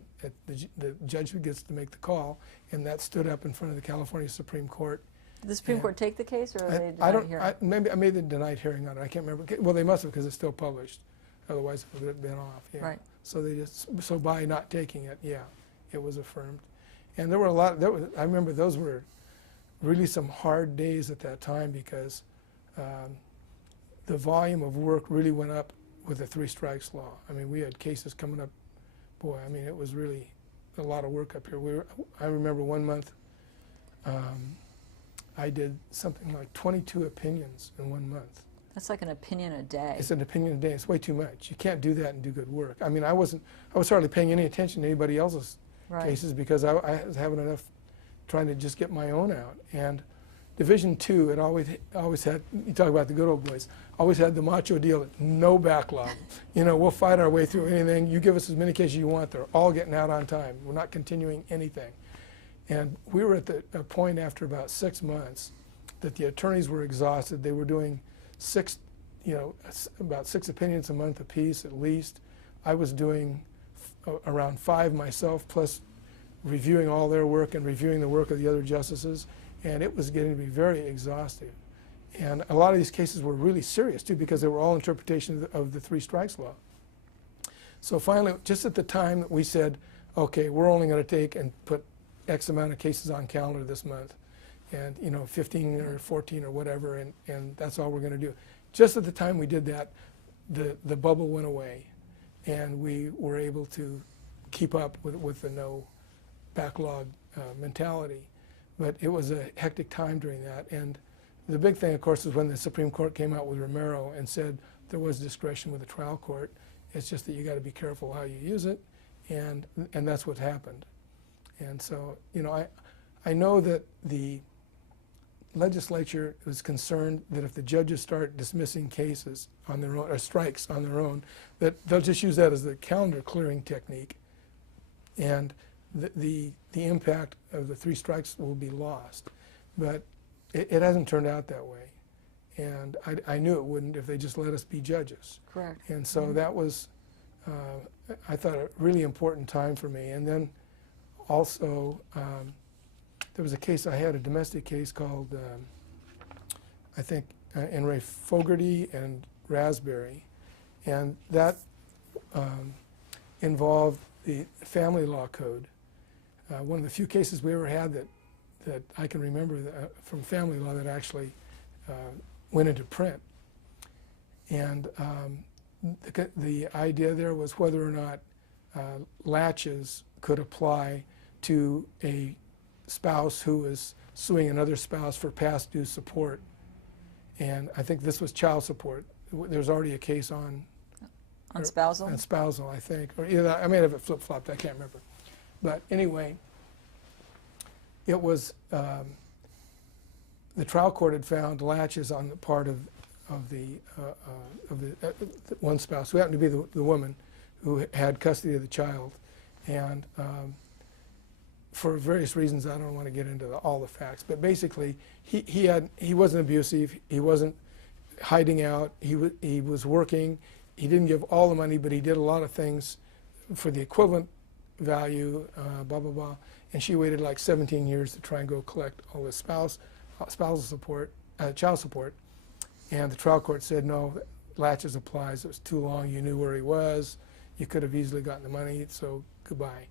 The judge gets to make the call, and that stood up in front of the California Supreme Court. Did the Supreme Court take the case, or they denied hearing? Maybe I made the denied hearing on it. I can't remember. Well, they must have, because it's still published. Otherwise, it would have been off. Yeah. Right. So by not taking it, yeah, it was affirmed. And there were a lot. I remember those were really some hard days at that time because the volume of work really went up with the 3 strikes law. I mean, we had cases coming up. Boy, I mean, it was really a lot of work up here. I remember one month I did something like 22 opinions in 1 month. That's like an opinion a day. It's an opinion a day. It's way too much. You can't do that and do good work. I mean, I was hardly paying any attention to anybody else's cases because I was having enough trying to just get my own out. And Division 2, it always had, you talk about the good old boys, always had the macho deal, no backlog. We'll fight our way through anything. You give us as many cases you want. They're all getting out on time. We're not continuing anything. And we were at a point after about 6 months that the attorneys were exhausted. They were doing about 6 opinions a month apiece at least. I was doing around 5 myself, plus reviewing all their work and reviewing the work of the other justices. And it was getting to be very exhaustive. And a lot of these cases were really serious, too, because they were all interpretations of the 3 strikes law. So finally, just at the time that we said, okay, we're only going to take and put X amount of cases on calendar this month, and 15 or 14 or whatever, and that's all we're going to do. Just at the time we did that, the bubble went away, and we were able to keep up with the no backlog mentality. But it was a hectic time during that. And the big thing, of course, is when the Supreme Court came out with Romero and said there was discretion with the trial court. It's just that you got to be careful how you use it, and that's what happened. And so, I know that the legislature was concerned that if the judges start dismissing cases on their own, or strikes on their own, that they'll just use that as the calendar clearing technique. And the impact of the 3 strikes will be lost. But it hasn't turned out that way. And I knew it wouldn't if they just let us be judges. Correct. And so that was, I thought, a really important time for me. And then also, there was a case, I had a domestic case called, I think, in Ray Fogarty and Raspberry. And that involved the family law code. One of the few cases we ever had that I can remember from family law that actually went into print. And the idea there was whether or not latches could apply to a spouse who is suing another spouse for past due support. And I think this was child support. There's already a case on spousal? On spousal, I think. Or either, I may have it flip-flopped, I can't remember. But anyway, it was, the trial court had found latches on the part of the one spouse, who happened to be the woman who had custody of the child. And for various reasons, I don't want to get into all the facts, but basically, he wasn't abusive, he wasn't hiding out, he was working, he didn't give all the money, but he did a lot of things for the equivalent value, blah, blah, blah. And she waited like 17 years to try and go collect all the spousal support, child support. And the trial court said, no, latches applies. It was too long. You knew where he was. You could have easily gotten the money, so goodbye.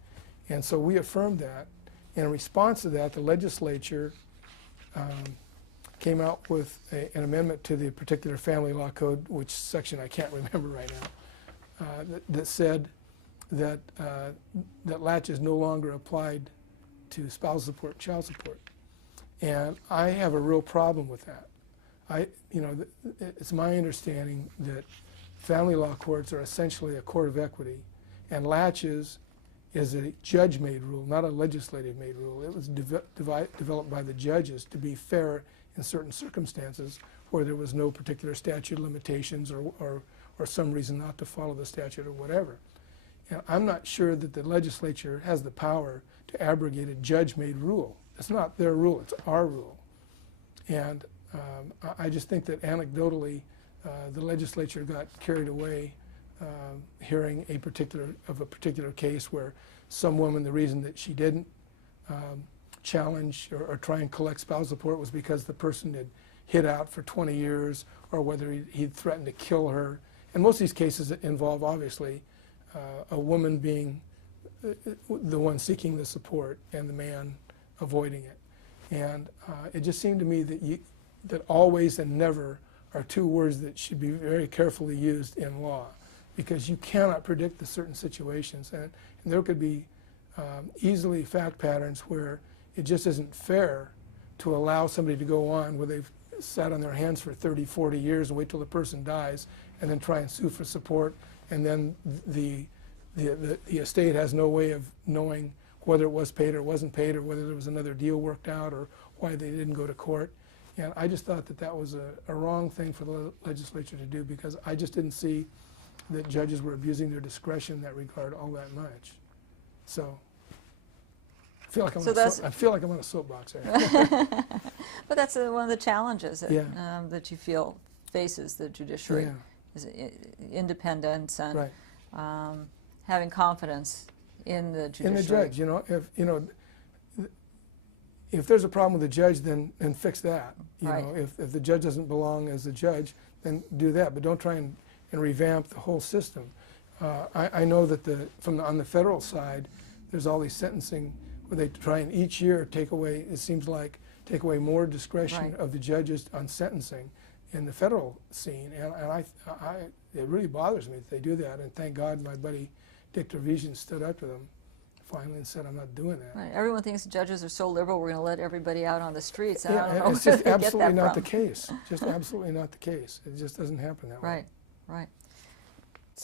And so we affirmed that. In response to that, the legislature came out with an amendment to the particular family law code, which section I can't remember right now, that said that that latches no longer applied to spousal support, child support. And I have a real problem with that. It's my understanding that family law courts are essentially a court of equity, and latches is a judge-made rule, not a legislative-made rule. It was developed by the judges to be fair in certain circumstances where there was no particular statute of limitations or some reason not to follow the statute or whatever. And I'm not sure that the legislature has the power to abrogate a judge-made rule. It's not their rule, it's our rule. And I just think that anecdotally, the legislature got carried away hearing a particular case where some woman, the reason that she didn't challenge or try and collect spousal support was because the person had hid out for 20 years or whether he'd threatened to kill her. And most of these cases involve, obviously, a woman being the one seeking the support and the man avoiding it. And it just seemed to me that always and never are 2 words that should be very carefully used in law, because you cannot predict the certain situations. And there could be easily fact patterns where it just isn't fair to allow somebody to go on where they've sat on their hands for 30, 40 years and wait till the person dies and then try and sue for support, and then the estate has no way of knowing whether it was paid or wasn't paid or whether there was another deal worked out or why they didn't go to court. And I just thought that that was a wrong thing for the legislature to do, because I just didn't see that judges were abusing their discretion in that regard all that much. So I feel like I'm on a soapbox there. But that's one of the challenges that, Yeah. that you feel faces the judiciary, Yeah. is independence and Right. Having confidence in the judiciary. In the judge, if there's a problem with the judge, then fix that. Right. If the judge doesn't belong as a judge, then do that. But don't try and revamp the whole system. I know that on the federal side, there's all these sentencing where they try and each year take away more discretion Right. of the judges on sentencing in the federal scene. And it really bothers me that they do that. And thank God my buddy Dick Trevisan stood up to them finally and said, I'm not doing that. Right. Everyone thinks judges are so liberal, we're going to let everybody out on the streets. I Yeah, don't know and it's where just they get absolutely that not from. the case. Just absolutely not the case. It just doesn't happen that way. Right, right.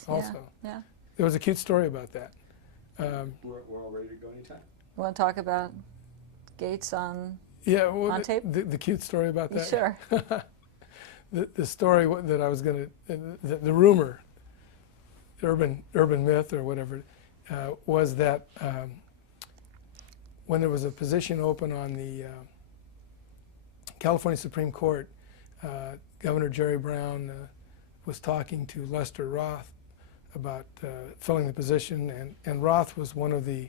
Also, Yeah. there was a cute story about that. We're all ready to go anytime. You want to talk about Gates on Yeah, well, on tape? The cute story about that. Sure. The story that I was going to, the rumor, urban myth or whatever, was that when there was a position open on the California Supreme Court, Governor Jerry Brown was talking to Lester Roth about filling the position, and Roth was one of the,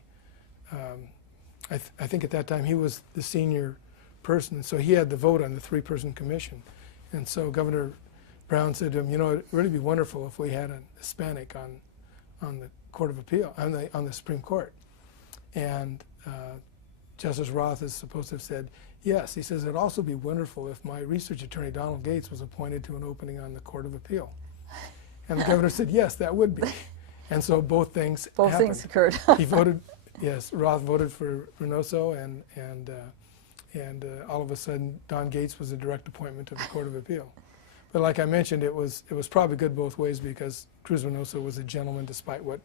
I think at that time he was the senior person, so he had the vote on the three-person commission. And so Governor Brown said to him, you know, it'd really be wonderful if we had a Hispanic on the Court of Appeal, on the Supreme Court. And Justice Roth is supposed to have said, yes. He says, it'd also be wonderful if my research attorney, Donald Gates, was appointed to an opening on the Court of Appeal. And the governor said, yes, that would be. And so both things happened. Things occurred. He voted, yes, Roth voted for Reynoso, and all of a sudden, Don Gates was a direct appointment to the Court of Appeal. But like I mentioned, it was probably good both ways, because Cruz Reynoso was a gentleman despite what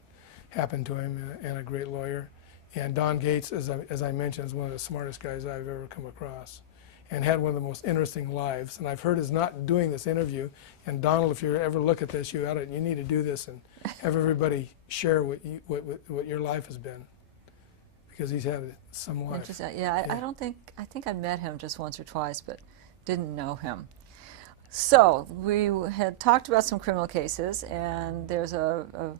happened to him, and a great lawyer. And Don Gates, as I mentioned, is one of the smartest guys I've ever come across, and had one of the most interesting lives. And I've heard is not doing this interview. And Donald, if you ever look at this, you need to do this and have everybody share what your life has been, because he's had some life. I think I met him just once or twice, but didn't know him. So we had talked about some criminal cases, and there's a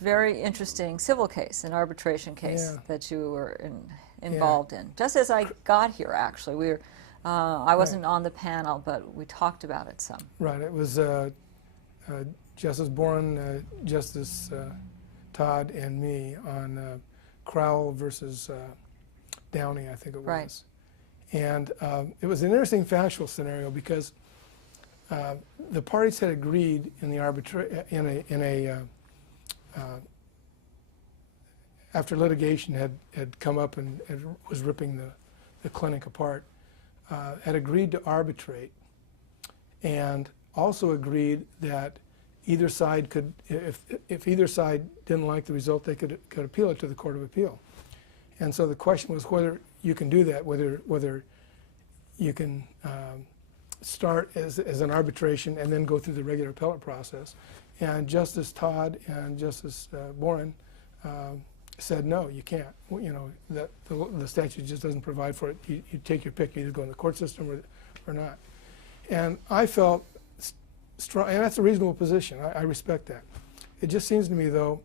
very interesting civil case, an arbitration case that you were involved in. Just as I got here, actually, I wasn't on the panel, but we talked about it some. Right. It was Justice Boren, Justice Todd, and me on Crowell versus Downey, I think it was. Right. And it was an interesting factual scenario, because the parties had agreed in the after litigation had come up and was ripping the clinic apart, had agreed to arbitrate, and also agreed that either side could, if either side didn't like the result, they could appeal it to the Court of Appeal. And so the question was whether you can do that, whether you can start as an arbitration and then go through the regular appellate process. And Justice Todd and Justice Boren said, no, you can't. You know, the statute just doesn't provide for it. You take your pick, you either go in the court system or not. And I felt strong, and that's a reasonable position. I respect that. It just seems to me, though,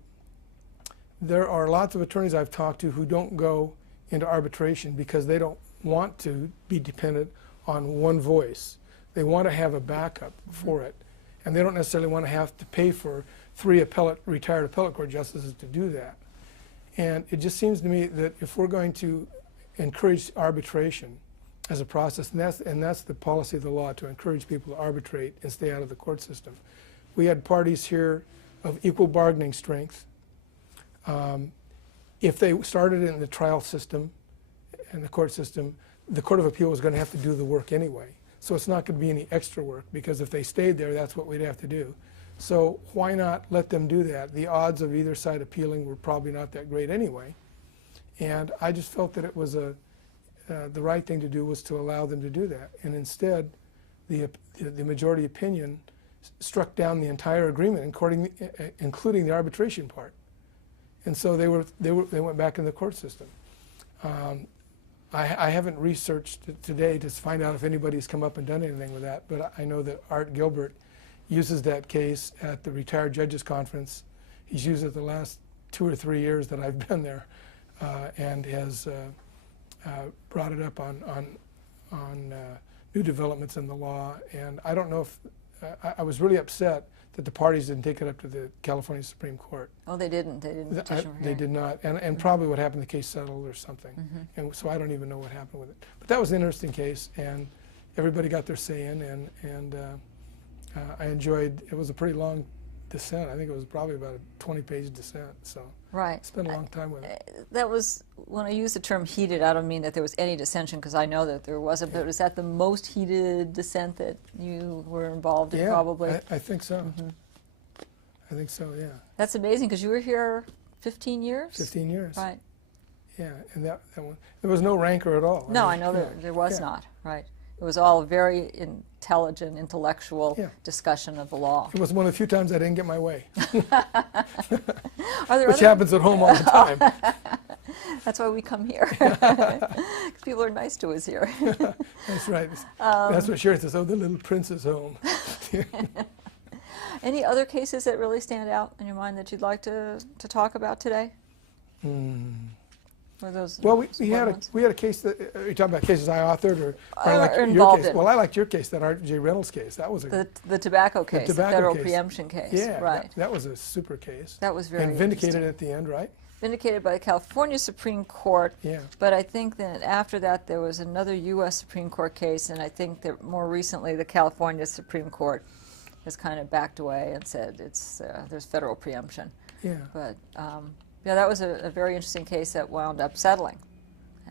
there are lots of attorneys I've talked to who don't go into arbitration because they don't want to be dependent on one voice. They want to have a backup for it. And they don't necessarily want to have to pay for 3 retired appellate court justices to do that. And it just seems to me that if we're going to encourage arbitration as a process, and that's the policy of the law, to encourage people to arbitrate and stay out of the court system. We had parties here of equal bargaining strength. If they started in the trial system and the court system, the Court of Appeal was going to have to do the work anyway. So it's not going to be any extra work, because if they stayed there, that's what we'd have to do. So why not let them do that? The odds of either side appealing were probably not that great anyway. And I just felt that it was the right thing to do was to allow them to do that. And instead, the majority opinion struck down the entire agreement, including the arbitration part. And so they went back in the court system. I haven't researched today to find out if anybody's come up and done anything with that, but I know that Art Gilbert uses that case at the Retired Judges Conference. He's used it the last 2 or 3 years that I've been there, and has brought it up on new developments in the law. And I don't know if I was really upset that the parties didn't take it up to the California Supreme Court. Oh, they didn't. They didn't petition for They did not, and probably what happened, the case settled or something. And so I don't even know what happened with it. But that was an interesting case, and everybody got their say in, and I enjoyed. It was a pretty long dissent. I think it was probably about a 20-page dissent. So right. Spent a long time with it. That was, when I use the term heated, I don't mean that there was any dissension, because I know that there wasn't. But was that the most heated dissent that you were involved in? Probably. I think so. I think so. Yeah. That's amazing, because you were here 15 years. 15 years. Right. Yeah, and that one, there was no rancor at all. No, I know there was not. Right. It was all a very intelligent, intellectual discussion of the law. It was one of the few times I didn't get my way, Are there which happens at home all the time. That's why we come here. 'Cause people are nice to us here. That's right. That's what Sherry says, oh, the little prince is home. Any other cases that really stand out in your mind that you'd like to talk about today? Or those Well, we ones? had a case that, are you talking about cases I authored or I Or like your involved case? in. Well, I liked your case, that R.J. Reynolds case. That was a The tobacco case, the tobacco federal case. preemption case. yeah, Right. that was a super case. That was very and vindicated interesting. at the end, right? Vindicated by the California Supreme Court. Yeah. But I think that after that there was another U.S. Supreme Court case, and I think that more recently the California Supreme Court has kind of backed away and said there's federal preemption. Yeah. But yeah, that was a very interesting case that wound up settling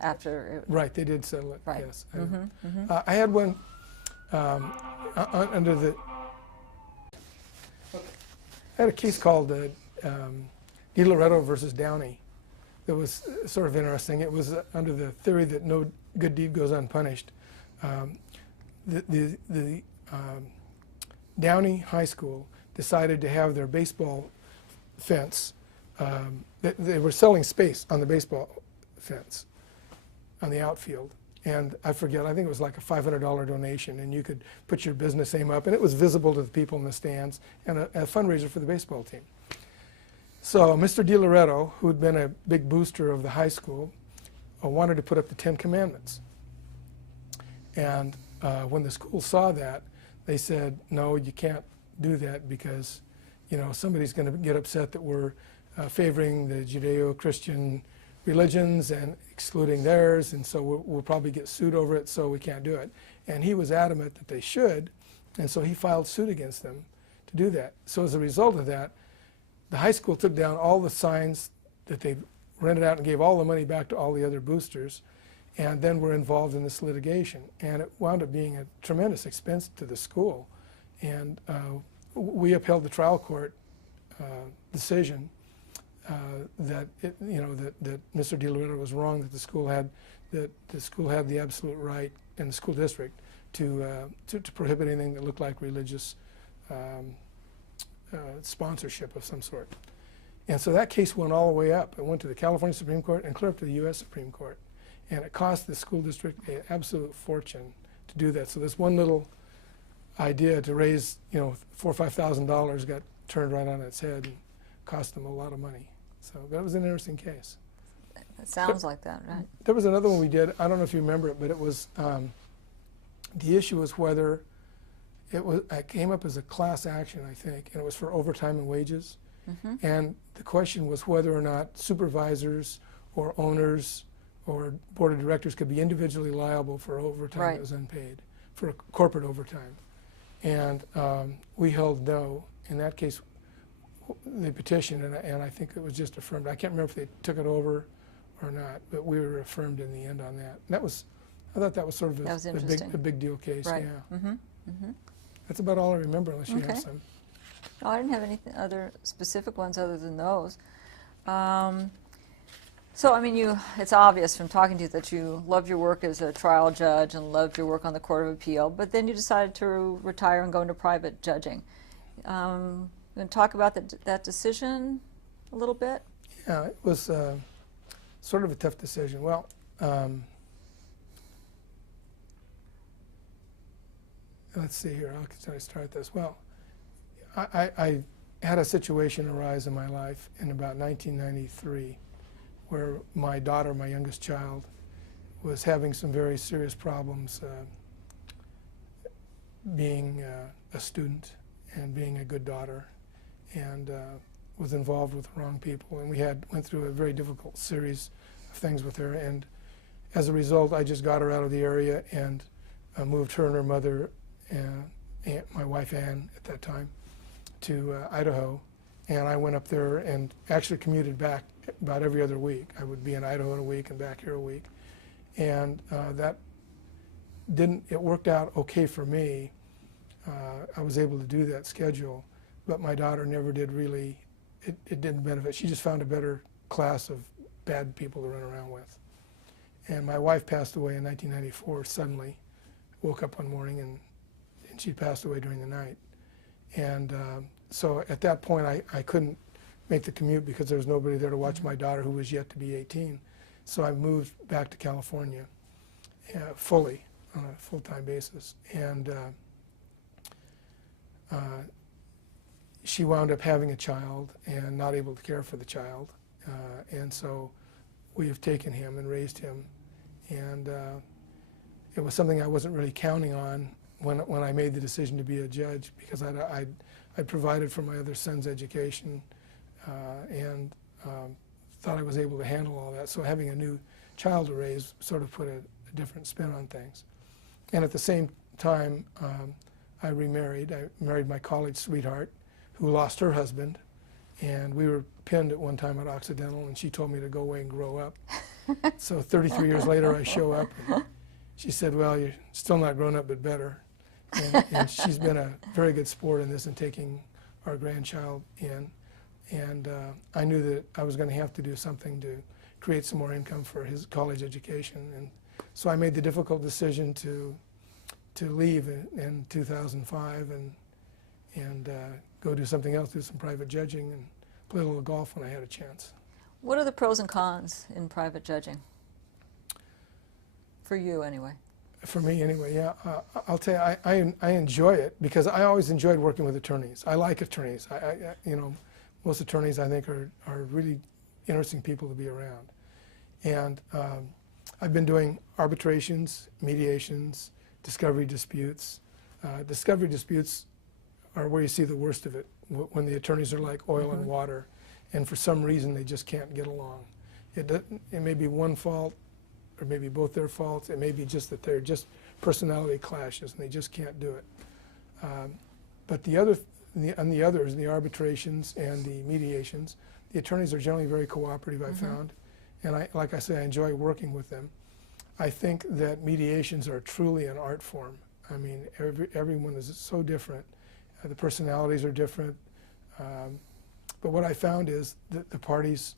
after. Right, they did settle it. Right. Yes. I had one under the. I had a case called DiLoretto versus Downey. That was sort of interesting. It was under the theory that no good deed goes unpunished. The Downey High School decided to have their baseball fence. They were selling space on the baseball fence on the outfield. And I forget, I think it was like a $500 donation, and you could put your business name up, and it was visible to the people in the stands, and a fundraiser for the baseball team. So Mr. DiLoretto, who had been a big booster of the high school, wanted to put up the 10 Commandments. And when the school saw that, they said, no, you can't do that because, you know, somebody's going to get upset that we're favoring the Judeo-Christian religions and excluding theirs, and so we'll probably get sued over it, so we can't do it. And he was adamant that they should, and so he filed suit against them to do that. So as a result of that, the high school took down all the signs that they rented out and gave all the money back to all the other boosters, and then were involved in this litigation. And it wound up being a tremendous expense to the school. And we upheld the trial court decision that Mr. DiLoretto was wrong, that the school had the absolute right in the school district to prohibit anything that looked like religious sponsorship of some sort. And so that case went all the way up. It went to the California Supreme Court and clear up to the U.S. Supreme Court. And it cost the school district an absolute fortune to do that. So this one little idea to raise, $4,000 or $5,000 got turned right on its head and cost them a lot of money. So that was an interesting case. It sounds like that, right? There was another one we did. I don't know if you remember it, but it was the issue was whether it came up as a class action, I think, and it was for overtime and wages. And the question was whether or not supervisors or owners or board of directors could be individually liable for overtime that was unpaid, for corporate overtime. And we held no. In that case, they petitioned, and I think it was just affirmed. I can't remember if they took it over or not, but we were affirmed in the end on that. And I thought that was sort of a big deal case. Right. Yeah. That's about all I remember, unless you Okay. have some. No, I didn't have any other specific ones other than those. So, I mean, it's obvious from talking to you that you loved your work as a trial judge and loved your work on the Court of Appeal, but then you decided to retire and go into private judging. You want to talk about that decision a little bit? Yeah, it was sort of a tough decision. Well, let's see here. How can I start this? Well, I had a situation arise in my life in about 1993 where my daughter, my youngest child, was having some very serious problems being a student and being a good daughter, and was involved with the wrong people. And we went through a very difficult series of things with her. And as a result, I just got her out of the area and moved her and her mother, my wife Ann at that time, to Idaho. And I went up there and actually commuted back about every other week. I would be in Idaho in a week and back here a week. And it worked out okay for me. I was able to do that schedule, but my daughter never did really, it didn't benefit. She just found a better class of bad people to run around with. And my wife passed away in 1994 suddenly. Woke up one morning and she passed away during the night. And so at that point I couldn't make the commute because there was nobody there to watch my daughter, who was yet to be 18. So I moved back to California fully on a full-time basis. And she wound up having a child and not able to care for the child. And so we have taken him and raised him. And it was something I wasn't really counting on when I made the decision to be a judge, because I provided for my other son's education and thought I was able to handle all that. So having a new child to raise sort of put a different spin on things. And at the same time, I remarried. I married my college sweetheart, who lost her husband, and we were pinned at one time at Occidental, and she told me to go away and grow up. So 33 years later, I show up, and she said, well, you're still not grown up, but better. And she's been a very good sport in this and taking our grandchild in. And I knew that I was going to have to do something to create some more income for his college education. And so I made the difficult decision to leave in 2005 and go do something else, do some private judging, and play a little golf when I had a chance. What are the pros and cons in private judging? For you, anyway. For me, anyway, yeah. I'll tell you, I enjoy it because I always enjoyed working with attorneys. I like attorneys. You know, most attorneys I think are really interesting people to be around. And I've been doing arbitrations, mediations, discovery disputes. Discovery disputes are where you see the worst of it, when the attorneys are like oil and water, and for some reason they just can't get along. It may be one fault, or maybe both their faults. It may be just that they're just personality clashes and they just can't do it. But on the others, the arbitrations and the mediations, the attorneys are generally very cooperative, I found. And like I say, I enjoy working with them. I think that mediations are truly an art form. I mean, everyone is so different. The personalities are different. But what I found is that the parties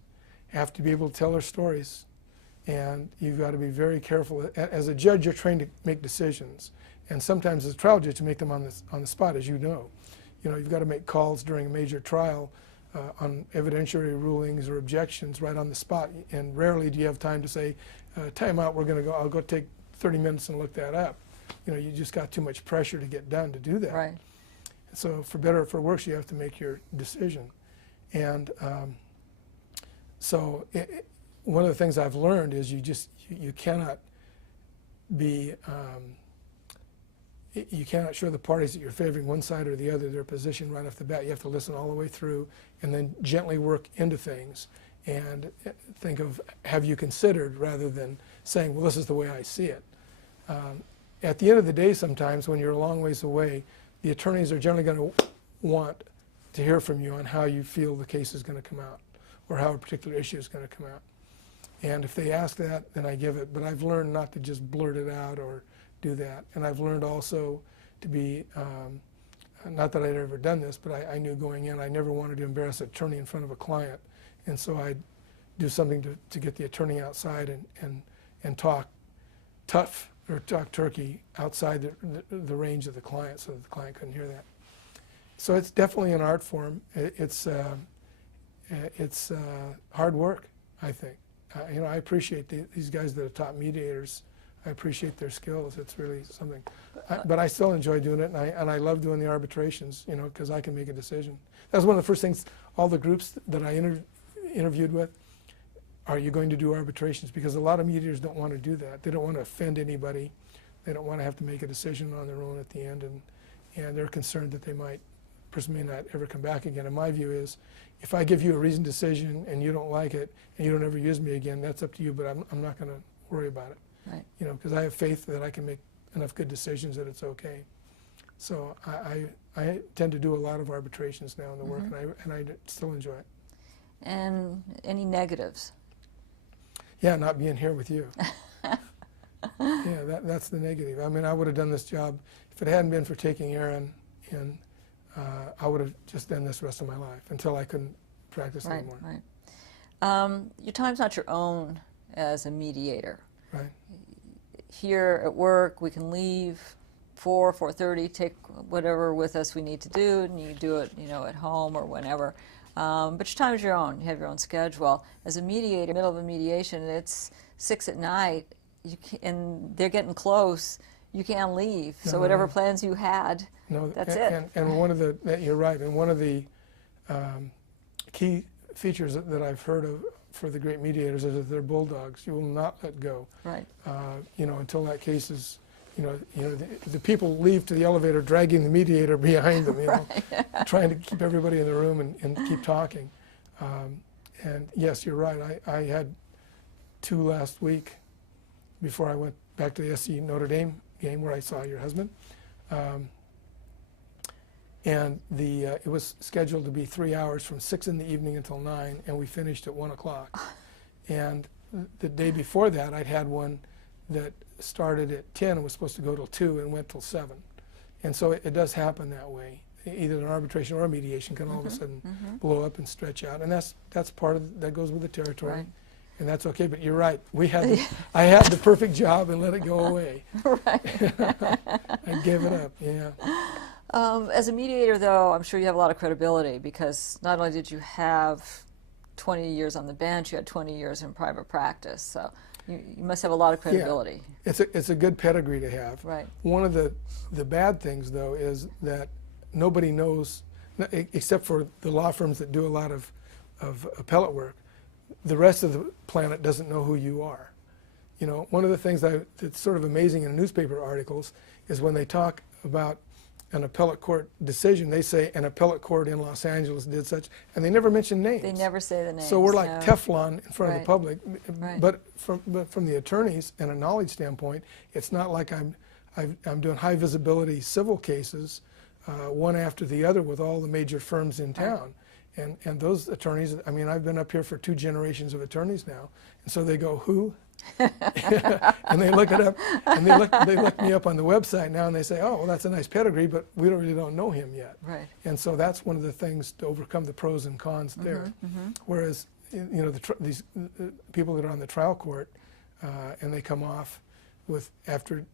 have to be able to tell their stories. And you've got to be very careful. As a judge, you're trained to make decisions. And sometimes as a trial judge, to make them on the spot, as you know. You know, you've got to make calls during a major trial on evidentiary rulings or objections right on the spot. And rarely do you have time to say, time out, I'll go take 30 minutes and look that up. You know, you just got too much pressure to get done to do that. Right. So for better or for worse, you have to make your decision. And one of the things I've learned is you cannot be, you cannot show the parties that you're favoring one side or the other their position right off the bat. You have to listen all the way through and then gently work into things and think of, have you considered, rather than saying, well, this is the way I see it. At the end of the day, sometimes when you're a long ways away, the attorneys are generally going to want to hear from you on how you feel the case is going to come out or how a particular issue is going to come out. And if they ask that, then I give it. But I've learned not to just blurt it out or do that. And I've learned also to be, not that I'd ever done this, but I knew going in I never wanted to embarrass an attorney in front of a client. And so I'd do something to get the attorney outside and talk tough or talk turkey outside the range of the client so that the client couldn't hear that. So it's definitely an art form. It's hard work, I think. You know, I appreciate these guys that are top mediators. I appreciate their skills. It's really something. But I still enjoy doing it, and I love doing the arbitrations, you know, because I can make a decision. That was one of the first things, all the groups that I interviewed with, are you going to do arbitrations? Because a lot of mediators don't want to do that. They don't want to offend anybody. They don't want to have to make a decision on their own at the end, and they're concerned that person may not ever come back again. And my view is, if I give you a reasoned decision and you don't like it and you don't ever use me again, that's up to you, but I'm not going to worry about it. Right. You know, because I have faith that I can make enough good decisions that it's okay. So I tend to do a lot of arbitrations now in the work, and I still enjoy it. And any negatives? Yeah, not being here with you. Yeah, that's the negative. I mean, I would have done this job if it hadn't been for taking Aaron in. I would have just done this the rest of my life until I couldn't practice anymore. Right. Your time's not your own as a mediator. Right. Here at work, we can leave 4:30, take whatever with us we need to do, and you do it, you know, at home or whenever. But your time is your own. You have your own schedule. As a mediator, middle of a mediation, it's 6 at night, and they're getting close. You can't leave. So whatever plans you had, that's it. And one of the, you're right, and one of the key features that I've heard of for the great mediators is that they're bulldogs. You will not let go. Right. Until that case is, the people leave to the elevator dragging the mediator behind them, trying to keep everybody in the room and keep talking. And yes, you're right. I had 2 last week before I went back to the SC Notre Dame game where I saw your husband. And it was scheduled to be 3 hours from 6 in the evening until 9, and we finished at 1 o'clock. And the day before that, I'd had one that started at 10 and was supposed to go till 2 and went till 7. And so it does happen that way. Either an arbitration or a mediation can all of a sudden blow up and stretch out, and that's part of that goes with the territory. Right. And that's okay, but you're right. I had the perfect job and let it go away. Right. I gave it up. Yeah. As a mediator, though, I'm sure you have a lot of credibility because not only did you have 20 years on the bench, you had 20 years in private practice. So you must have a lot of credibility. Yeah. It's a good pedigree to have. Right. One of the bad things, though, is that nobody knows, except for the law firms that do a lot of appellate work. The rest of the planet doesn't know who you are. One of the things that's sort of amazing in newspaper articles is when they talk about an appellate court decision, they say an appellate court in Los Angeles did such, and they never mention names. They never say the names. So we're like Teflon in front of the public. Right. But from the attorneys and a knowledge standpoint, it's not like I'm doing high visibility civil cases, one after the other with all the major firms in town. And those attorneys, I mean, I've been up here for 2 generations of attorneys now, and so they go, who? And they look it up, and they look me up on the website now, and they say, oh, well, that's a nice pedigree, but we really don't know him yet. Right. And so that's one of the things to overcome the pros and cons there. Whereas, these people that are on the trial court, and they come off with after,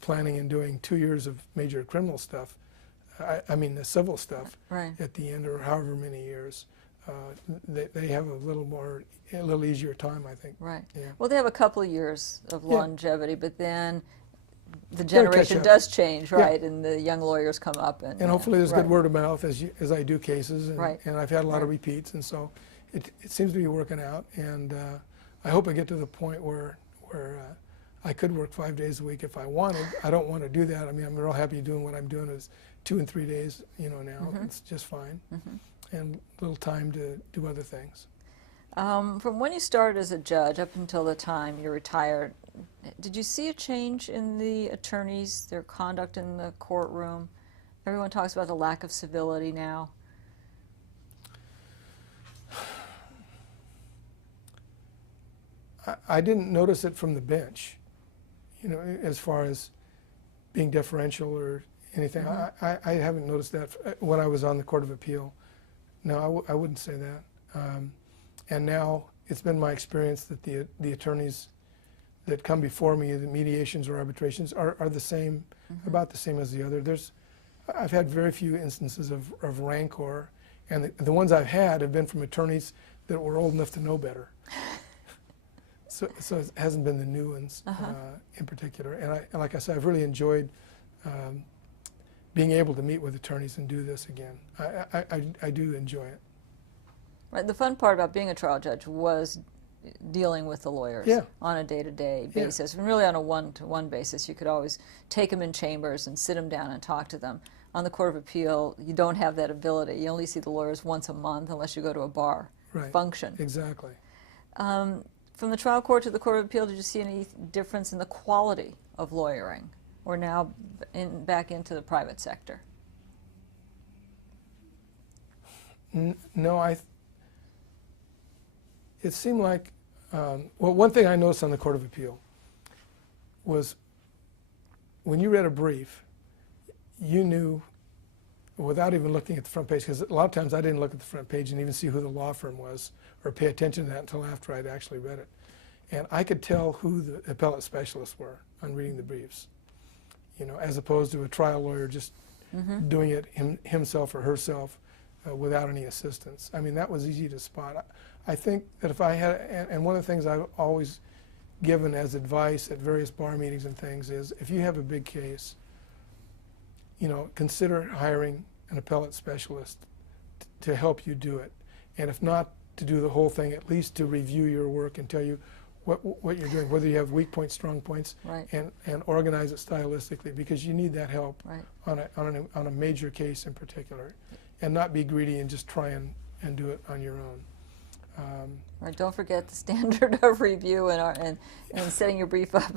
planning and doing 2 years of major criminal stuff. I mean the civil stuff at the end, or however many years, they have a little easier time, I think. Right. Yeah. Well, they have a couple of years of longevity, but then the generation does change, right? And the young lawyers come up, and hopefully there's good word of mouth as I do cases, and I've had a lot of repeats, and so it seems to be working out, and I hope I get to the point where I could work 5 days a week if I wanted. I don't want to do that. I mean, I'm real happy doing what I'm doing is 2 and 3 days, now. It's just fine. And a little time to do other things. From when you started as a judge up until the time you retired, did you see a change in the attorneys, their conduct in the courtroom? Everyone talks about the lack of civility now. I didn't notice it from the bench, as far as being deferential or anything. I haven't noticed that when I was on the Court of Appeal. No, I wouldn't say that. And now it's been my experience that the attorneys that come before me, the mediations or arbitrations, are the same, about the same as the other. I've had very few instances of rancor, and the ones I've had have been from attorneys that were old enough to know better. So it hasn't been the new ones in particular. And like I said, I've really enjoyed being able to meet with attorneys and do this again. I do enjoy it. Right. The fun part about being a trial judge was dealing with the lawyers on a day-to-day basis, and really on a one-to-one basis. You could always take them in chambers and sit them down and talk to them. On the Court of Appeal, you don't have that ability. You only see the lawyers once a month unless you go to a bar function. Exactly. From the trial court to the Court of Appeal, did you see any difference in the quality of lawyering, or now back into the private sector? No, it seemed like, well, one thing I noticed on the Court of Appeal was when you read a brief, you knew without even looking at the front page, because a lot of times I didn't look at the front page and even see who the law firm was or pay attention to that until after I'd actually read it. And I could tell who the appellate specialists were on reading the briefs, as opposed to a trial lawyer just doing it himself or herself without any assistance. I mean, that was easy to spot. I think that if I had, and one of the things I've always given as advice at various bar meetings and things is, if you have a big case, consider hiring an appellate specialist to help you do it. And if not to do the whole thing, at least to review your work and tell you what you're doing, whether you have weak points, strong points, right. and organize it stylistically, because you need that help Right. on a major case in particular, and not be greedy and just try and do it on your own. Right. Don't forget the standard of review and setting your brief up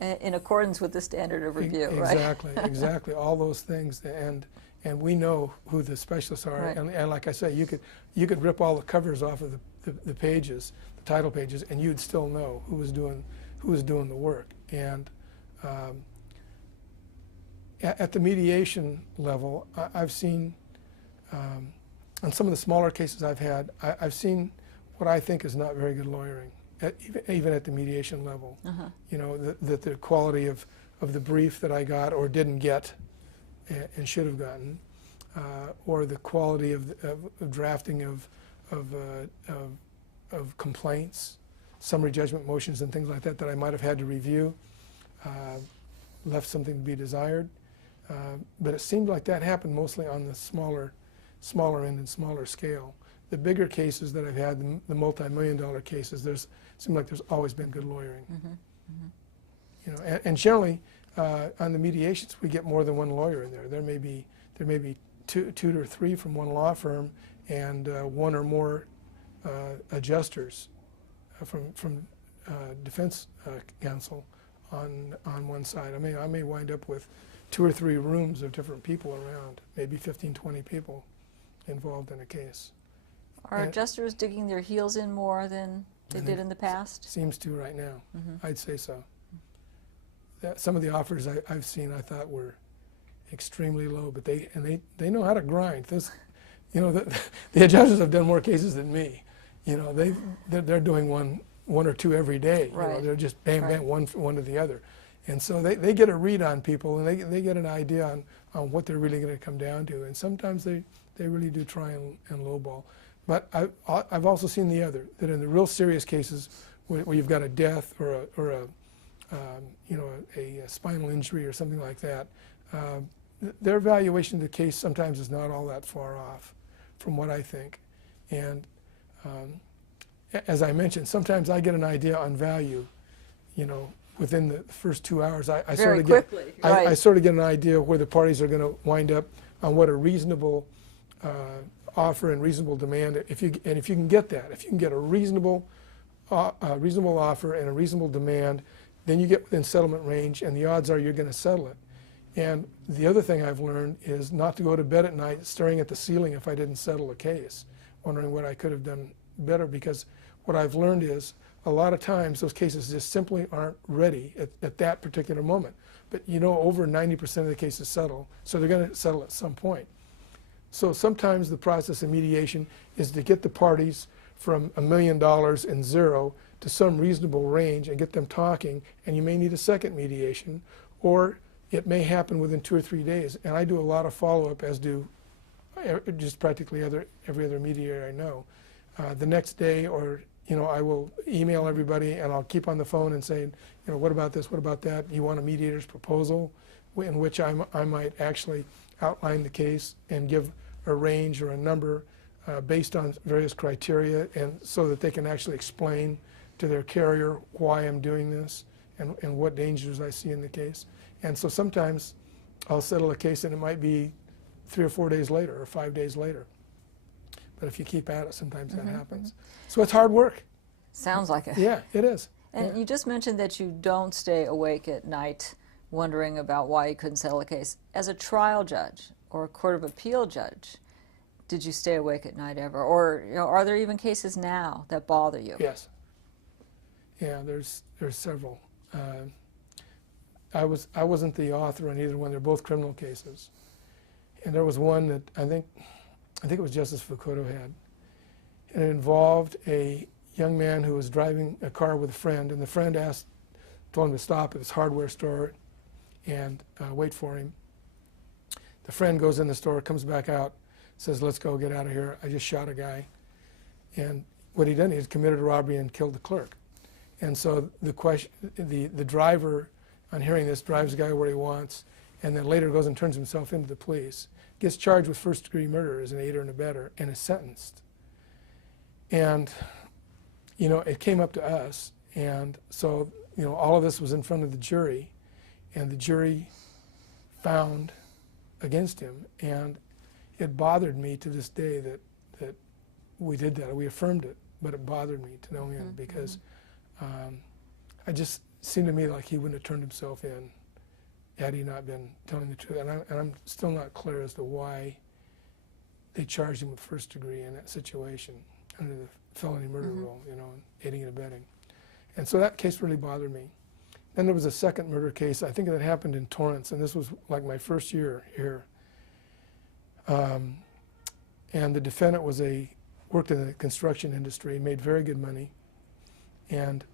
in accordance with the standard of review. Exactly, right? exactly. All those things, and we know who the specialists are. Right. And like I say, you could rip all the covers off of the pages, the title pages, and you'd still know who was doing the work. And at the mediation level, I've seen on some of the smaller cases I've had, I've seen what I think is not very good lawyering, even at the mediation level. Uh-huh. That the quality of the brief that I got or didn't get and should have gotten, or the quality of drafting of complaints, summary judgment motions and things like that I might have had to review, left something to be desired. But it seemed like that happened mostly on the smaller end and smaller scale. The bigger cases that I've had, the multi-million-dollar cases, seems like there's always been good lawyering. Mm-hmm. Mm-hmm. And generally, on the mediations, we get more than one lawyer in there. There may be two or three from one law firm, and one or more adjusters from defense counsel on one side. I may wind up with 2 or 3 rooms of different people around, maybe 15, 20 people involved in a case. Are adjusters digging their heels in more than they did in the past? Seems to right now. Mm-hmm. I'd say so. Some of the offers I've seen I thought were extremely low, but they know how to grind. The adjusters have done more cases than me. They're doing one or two every day. Right. They're just bam, Right. bam, one to the other. And so they get a read on people, and they get an idea on what they're really going to come down to. And sometimes they really do try and lowball. But I've also seen the other, that in the real serious cases where you've got a death or a spinal injury or something like that, their evaluation of the case sometimes is not all that far off from what I think. And as I mentioned, sometimes I get an idea on value, within the first 2 hours. I sort of get an idea where the parties are going to wind up on what a reasonable offer and reasonable demand. If you can get that, if you can get a reasonable offer and a reasonable demand, then you get within settlement range, and the odds are you're going to settle it. And the other thing I've learned is not to go to bed at night staring at the ceiling if I didn't settle a case, wondering what I could have done better, because what I've learned is a lot of times those cases just simply aren't ready at that particular moment. But over 90% of the cases settle, so they're going to settle at some point. So sometimes the process of mediation is to get the parties from $1 million and zero to some reasonable range and get them talking, and you may need a second mediation, or it may happen within 2 or 3 days. And I do a lot of follow-up, as do just practically every other mediator I know. The next day, or I will email everybody, and I'll keep on the phone and say, what about this, what about that? You want a mediator's proposal, in which I might actually outline the case and give a range or a number based on various criteria, and so that they can actually explain to their carrier why I'm doing this and what dangers I see in the case. And so sometimes I'll settle a case and it might be 3 or 4 days later or 5 days later. But if you keep at it, sometimes that happens. So it's hard work. Sounds like it. Yeah, it is. And you just mentioned that you don't stay awake at night wondering about why you couldn't settle a case. As a trial judge or a court of appeal judge, did you stay awake at night ever? Or are there even cases now that bother you? Yes. Yeah, there's several. I wasn't the author on either one. They're both criminal cases. And there was one that I think it was Justice Fukuto had. And it involved a young man who was driving a car with a friend, and the friend told him to stop at his hardware store and wait for him. The friend goes in the store, comes back out, says, let's go, get out of here. I just shot a guy. And what he'd done, he had committed a robbery and killed the clerk. And so the driver, on hearing this, drives the guy where he wants, and then later goes and turns himself into the police, gets charged with first-degree murder as an aider and abettor, and is sentenced. And, you know, it came up to us, and so, you know, all of this was in front of the jury, and the jury found against him, and it bothered me to this day that we did that. We affirmed it, but it bothered me to no end because it just seemed to me like he wouldn't have turned himself in had he not been telling the truth. And I'm still not clear as to why they charged him with first degree in that situation under the felony murder rule, you know, aiding and abetting. And so that case really bothered me. Then there was a second murder case, I think that happened in Torrance, and this was like my first year here. And the defendant worked in the construction industry, made very good money, and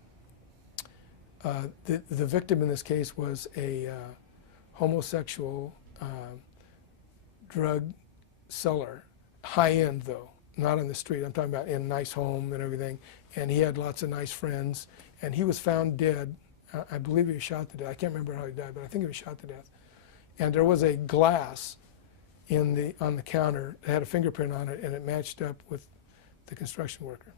the victim in this case was a homosexual drug seller, high-end though, not on the street. I'm talking about in a nice home and everything, and he had lots of nice friends, and he was found dead. I believe he was shot to death. I can't remember how he died, but I think he was shot to death. And there was a glass on the counter that had a fingerprint on it, and it matched up with the construction worker.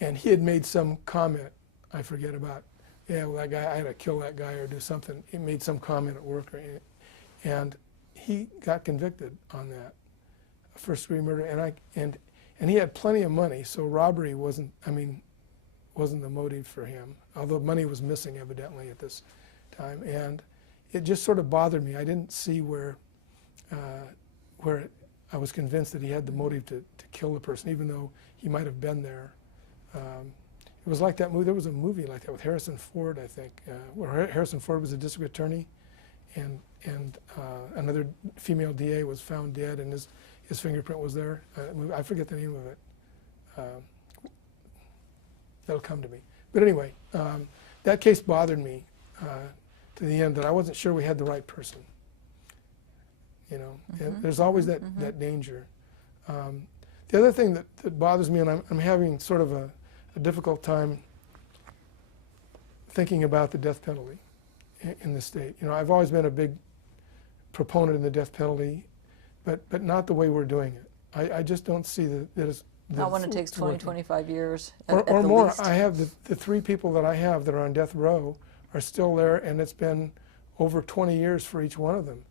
And he had made some comment, I forget about, yeah, well, that guy, I had to kill that guy or do something. He made some comment at work, and he got convicted on that first-degree murder. And he had plenty of money, so robbery wasn't the motive for him, although money was missing evidently at this time. And it just sort of bothered me. I didn't see where I was convinced that he had the motive to kill the person, even though he might have been there. It was like that movie. There was a movie like that with Harrison Ford, I think, where Harrison Ford was a district attorney, and another female DA was found dead, and his fingerprint was there. I forget the name of it. That'll come to me. But anyway, that case bothered me to the end that I wasn't sure we had the right person. You know, and there's always that danger. The other thing that bothers me, and I'm having sort of a difficult time thinking about the death penalty in the state. You know, I've always been a big proponent of the death penalty, but not the way we're doing it. I just don't see that it's not when it takes 20, 25 years or more. Least. I have the three people that I have that are on death row are still there, and it's been over 20 years for each one of them.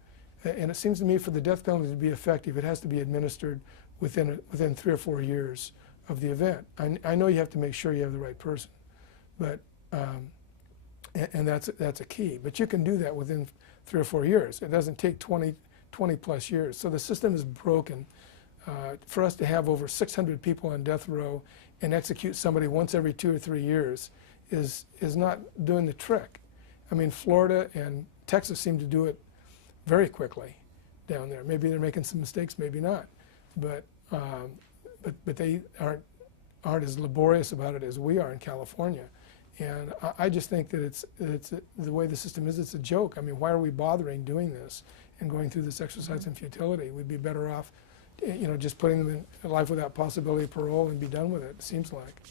And it seems to me for the death penalty to be effective, it has to be administered within 3 or 4 years of the event. I know you have to make sure you have the right person, but and that's a key. But you can do that within 3 or 4 years. It doesn't take 20 plus years. So the system is broken. For us to have over 600 people on death row and execute somebody once every 2 or 3 years is not doing the trick. I mean, Florida and Texas seem to do it very quickly down there. Maybe they're making some mistakes, maybe not, but they aren't as laborious about it as we are in California. And I just think that it's the way the system is. It's a joke. I mean, why are we bothering doing this and going through this exercise in futility? We'd be better off, you know, just putting them in life without possibility of parole and be done with it. It seems like.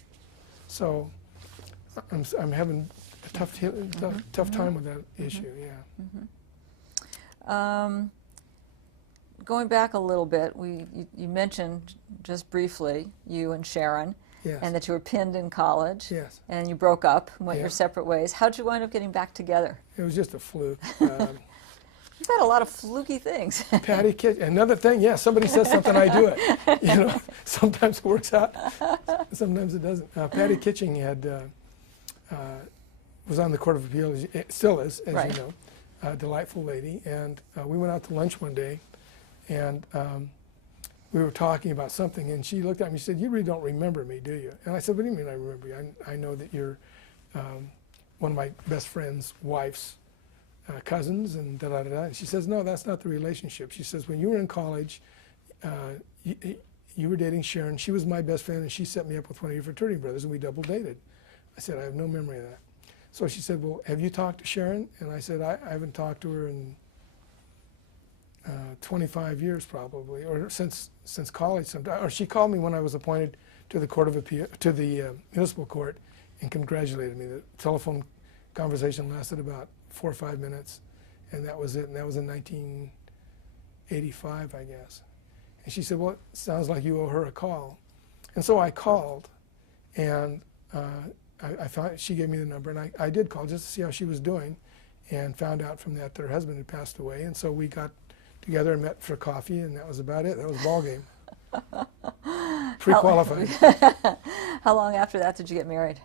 So I'm having a tough time with that issue. Yeah. Going back a little bit, you mentioned just briefly you and Sharon, Yes. and that you were pinned in college, Yes. and you broke up and went Yeah. your separate ways. How'd you wind up getting back together? It was just a fluke. You've had a lot of fluky things. Patty Kitchen, another thing, yeah, somebody says something, I do it. You know, sometimes it works out, sometimes it doesn't. Patty Kitching was on the Court of Appeals, it still is, as Right. you know, a delightful lady, and we went out to lunch one day, and we were talking about something, and she looked at me and said, "You really don't remember me, do you?" And I said, "What do you mean I remember you? I know that you're one of my best friend's wife's cousins, and da-da-da-da." And she says, "No, that's not the relationship." She says, "When you were in college, you were dating Sharon. She was my best friend, and she set me up with one of your fraternity brothers, and we double dated." I said, "I have no memory of that." So she said, "Well, have you talked to Sharon?" And I said, I haven't talked to her in 25 years probably, or since college sometime. Or she called me when I was appointed to the Court of Appeal, to the municipal court, and congratulated me. The telephone conversation lasted about 4 or 5 minutes, and that was it. And that was in 1985, I guess. And she said, "Well, it sounds like you owe her a call." And so I called, and I found, she gave me the number, and I did call just to see how she was doing, and found out from that her husband had passed away. And so we got together and met for coffee, and that was about it. That was ball game. Pre-qualified. How long after that did you get married?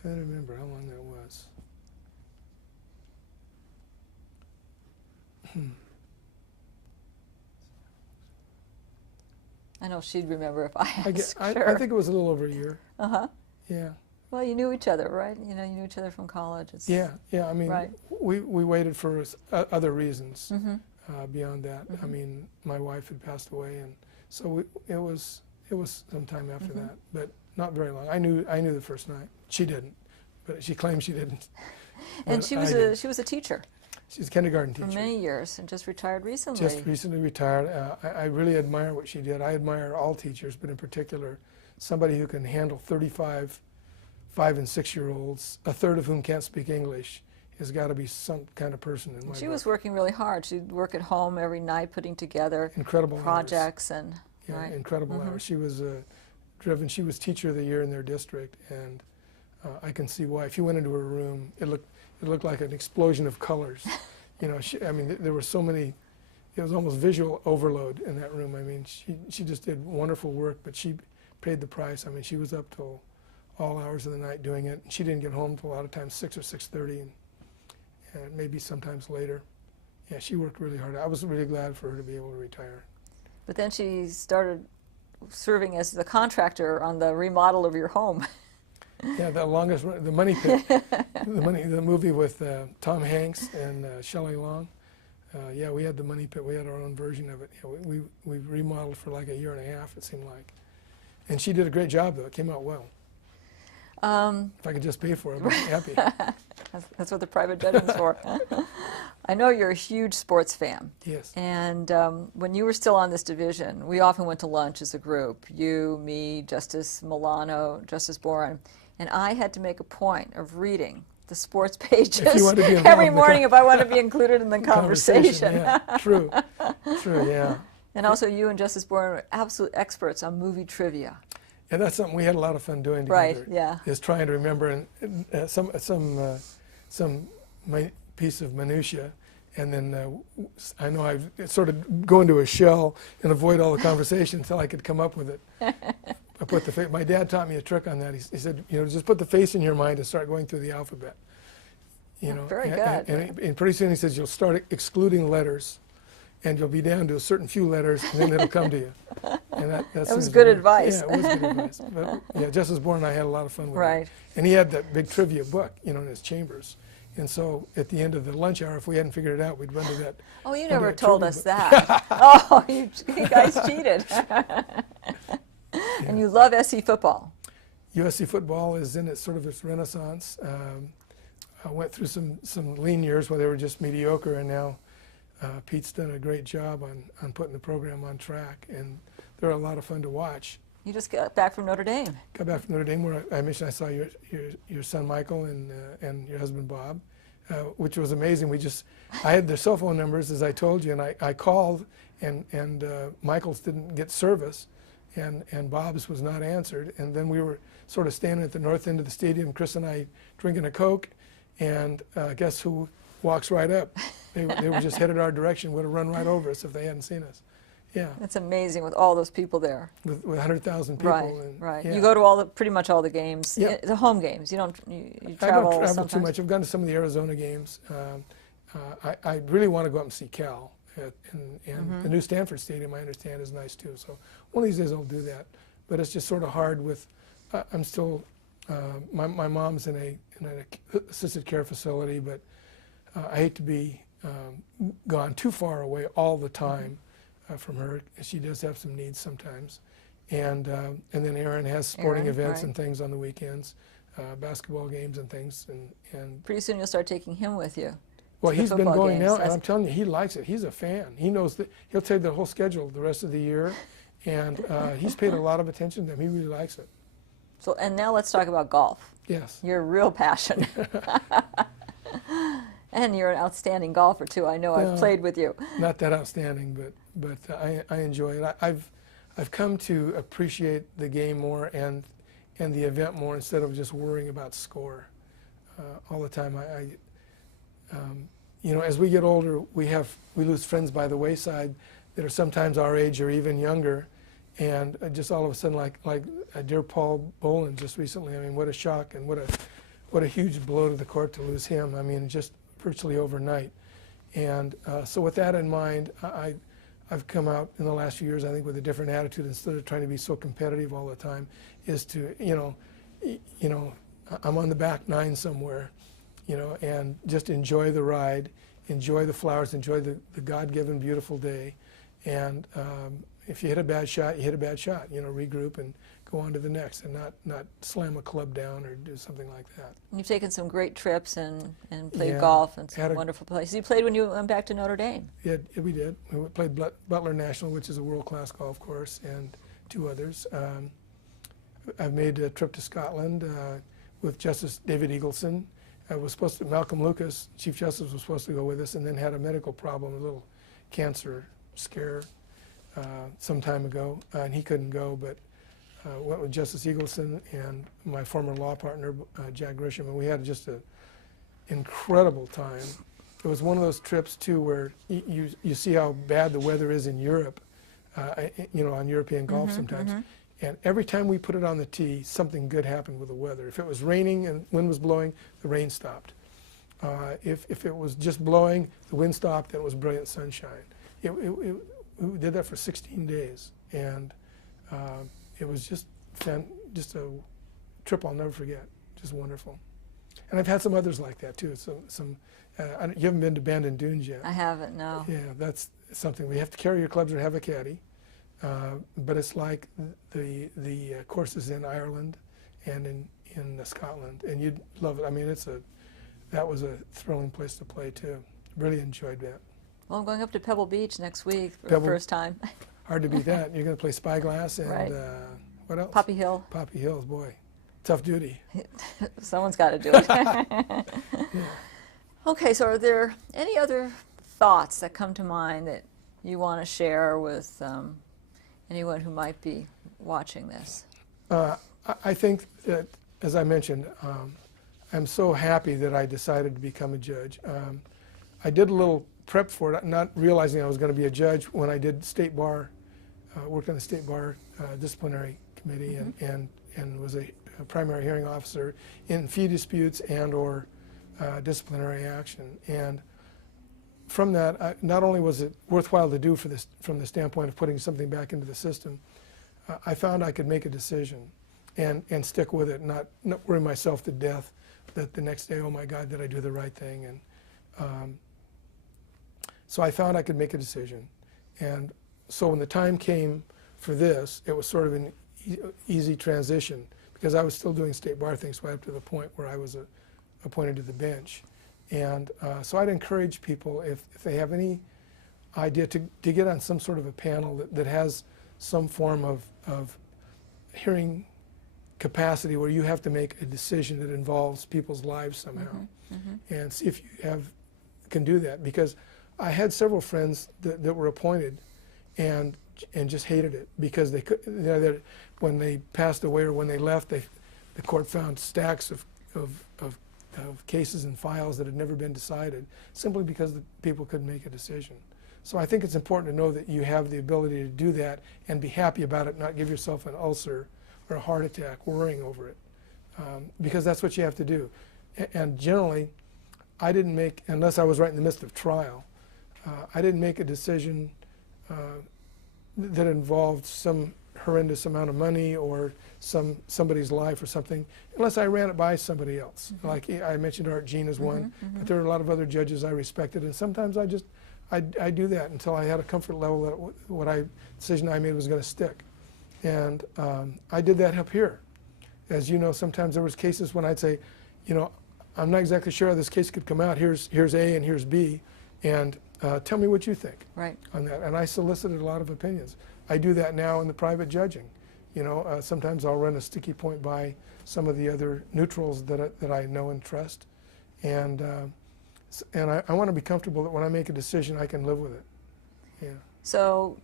Trying to remember how long that was. I know she'd remember if I I asked. Sure. I think it was a little over a year. Uh-huh. Yeah. Well, you knew each other, right? You know, you knew each other from college. It's, Yeah. I mean, right. we waited for other reasons Mm-hmm. beyond that. Mm-hmm. I mean, my wife had passed away, and so it was some time after Mm-hmm. that, but not very long. I knew the first night. She didn't, but she claimed she didn't. And But she I was did. she was a teacher She's a kindergarten for teacher. many years and just retired recently. Just recently retired. I really admire what she did. I admire all teachers, but in particular, somebody who can handle 35 5- and 6-year-olds, a third of whom can't speak English, has got to be some kind of person in my She book. was working really hard. She'd work at home every night putting together Incredible hours. projects and Yeah, right. incredible Mhm. hours. She was driven. She was teacher of the year in their district, and I can see why. If you went into her room, it looked like an explosion of colors. You know, I mean, there were so many. It was almost visual overload in that room. I mean, she just did wonderful work, but she paid the price. I mean, she was up till all hours of the night doing it. She didn't get home till a lot of times 6 or 6:30, and maybe sometimes later. Yeah, she worked really hard. I was really glad for her to be able to retire. But then she started serving as the contractor on the remodel of your home. Yeah, the Money Pit, the movie with Tom Hanks and Shelley Long. Yeah, we had the Money Pit. We had our own version of it. Yeah, we remodeled for like a year and a half, it seemed like. And she did a great job, though. It came out well. If I could just pay for it, I'd be happy. That's what the private judgment's for. I know you're a huge sports fan. Yes. And when you were still on this division, we often went to lunch as a group. You, me, Justice Milano, Justice Boren. And I had to make a point of reading the sports pages every morning if I wanted to be included in the conversation. Yeah, true, yeah. And also you and Justice Boren were absolute experts on movie trivia. Yeah, that's something we had a lot of fun doing together. Right, yeah. Is trying to remember some piece of minutia, and then I know I sort of go into a shell and avoid all the conversation until I could come up with it. I put the my dad taught me a trick on that. He said, you know, just put the face in your mind and start going through the alphabet. You know, very good. And pretty soon he says you'll start excluding letters, and you'll be down to a certain few letters, and then it'll come to you. And that was good advice. Yeah, it was good advice. But yeah, Justice Boren and I had a lot of fun with Right. it. And he had that big trivia book, you know, in his chambers. And so at the end of the lunch hour, if we hadn't figured it out, we'd run to that. Oh, you never told us that. Oh, you guys cheated. And you love SC football. USC football is in its sort of its renaissance. I went through some lean years where they were just mediocre, and now Pete's done a great job on putting the program on track, and they're a lot of fun to watch. You just got back from Notre Dame. Got back from Notre Dame, where I mentioned I saw your son Michael and your husband Bob, which was amazing. I had their cell phone numbers, as I told you, and I called, and Michael's didn't get service, and Bob's was not answered. And then we were sort of standing at the north end of the stadium, Chris and I drinking a Coke, and guess who walks right up? They were just headed our direction, would have run right over us if they hadn't seen us. Yeah. That's amazing with all those people there. With 100,000 people. Right, and, right. Yeah. You go to pretty much all the games, Yeah. the home games. You travel I don't travel sometimes. too much. I've gone to some of the Arizona games. I really want to go up and see Cal. And the new Stanford Stadium, I understand, is nice too. So one of these days I'll do that. But it's just sort of hard with, I'm still, my mom's in an assisted care facility, but I hate to be gone too far away all the time from her. She does have some needs sometimes. And then Aaron has sporting events right. and things on the weekends. basketball games and things. And Pretty soon you'll start taking him with you. well, to the he's been football going games. now, and I'm telling you, he likes it. He's a fan. He knows that he'll take the whole schedule the rest of the year, and he's paid a lot of attention to them. He really likes it. So, and now let's talk about golf. Yes. Your real passion. And you're an outstanding golfer too. I know. I've played with you. Not that outstanding, but I enjoy it. I've come to appreciate the game more and the event more instead of just worrying about score all the time. You know, as we get older, we lose friends by the wayside that are sometimes our age or even younger, and just all of a sudden, like dear Paul Boland just recently. I mean, what a shock and what a huge blow to the court to lose him. I mean, just virtually overnight. And so with that in mind, I've come out in the last few years, I think, with a different attitude. Instead of trying to be so competitive all the time, is to, you know, I'm on the back nine somewhere, you know, and just enjoy the ride, enjoy the flowers, enjoy the God-given beautiful day. And if you hit a bad shot, you hit a bad shot. You know, regroup and go on to the next, and not slam a club down or do something like that. You've taken some great trips and played Yeah, golf in some had a- wonderful places. You played when you went back to Notre Dame. Yeah, we did. We played Butler National, which is a world-class golf course, and two others. I've made a trip to Scotland with Justice David Eagleson. Malcolm Lucas, Chief Justice, was supposed to go with us, and then had a medical problem, a little cancer scare some time ago, and he couldn't go, but went with Justice Eagleson and my former law partner, Jack Grisham, and we had just an incredible time. It was one of those trips, too, where you see how bad the weather is in Europe, you know, on European golf sometimes. And every time we put it on the tee, something good happened with the weather. If it was raining and wind was blowing, the rain if it was just blowing, the wind stopped, and it was brilliant sunshine. We did that for 16 days, and it was just a trip I'll never forget. Just wonderful. And I've had some others like that too. So you haven't been to Bandon Dunes yet. I haven't, no. Yeah, that's something. We have to carry your clubs or have a caddy. But it's like the courses in Ireland and in Scotland, and you'd love it. I mean, that was a thrilling place to play too. Really enjoyed that. Well, I'm going up to Pebble Beach next week for the first time. Hard to beat that. You're going to play Spyglass and Right. What else? Poppy Hill. Poppy Hills, boy, tough duty. Someone's got to do it. Okay, so are there any other thoughts that come to mind that you want to share with anyone who might be watching this? I think that, as I mentioned, I'm so happy that I decided to become a judge. I did a little prep for it, not realizing I was going to be a judge when I did state bar, worked on the state bar disciplinary committee, and was a primary hearing officer in fee disputes and or disciplinary action. And from that, not only was it worthwhile to do from the standpoint of putting something back into the system, I found I could make a decision and stick with it, not worry myself to death that the next day, oh my God, did I do the right thing? And so I found I could make a decision. And so when the time came for this, it was sort of an easy transition because I was still doing state bar things right up to the point where I was appointed to the bench. And so I'd encourage people, if they have any idea, to get on some sort of a panel that has some form of hearing capacity where you have to make a decision that involves people's lives somehow. And see if you can do that. Because I had several friends that were appointed and just hated it because they could, when they passed away or when they left, the court found stacks of cases and files that had never been decided simply because the people couldn't make a decision. So I think it's important to know that you have the ability to do that and be happy about it, not give yourself an ulcer or a heart attack worrying over it, because that's what you have to do. And generally, I didn't make, unless I was right in the midst of trial, I didn't make a decision that involved some horrendous amount of money or somebody's life or something, unless I ran it by somebody else. Like I mentioned, Art Jean is one, but there are a lot of other judges I respected, and sometimes I do that until I had a comfort level that decision I made was going to stick. And I did that up here. as you know, sometimes there was cases when I'd say, you know, I'm not exactly sure how this case could come out. Here's A and here's B, and tell me what you think on that. And I solicited a lot of opinions. I do that now in the private judging. You know, sometimes I'll run a sticky point by some of the other neutrals that I know and trust, and I want to be comfortable that when I make a decision, I can live with it. Yeah. So,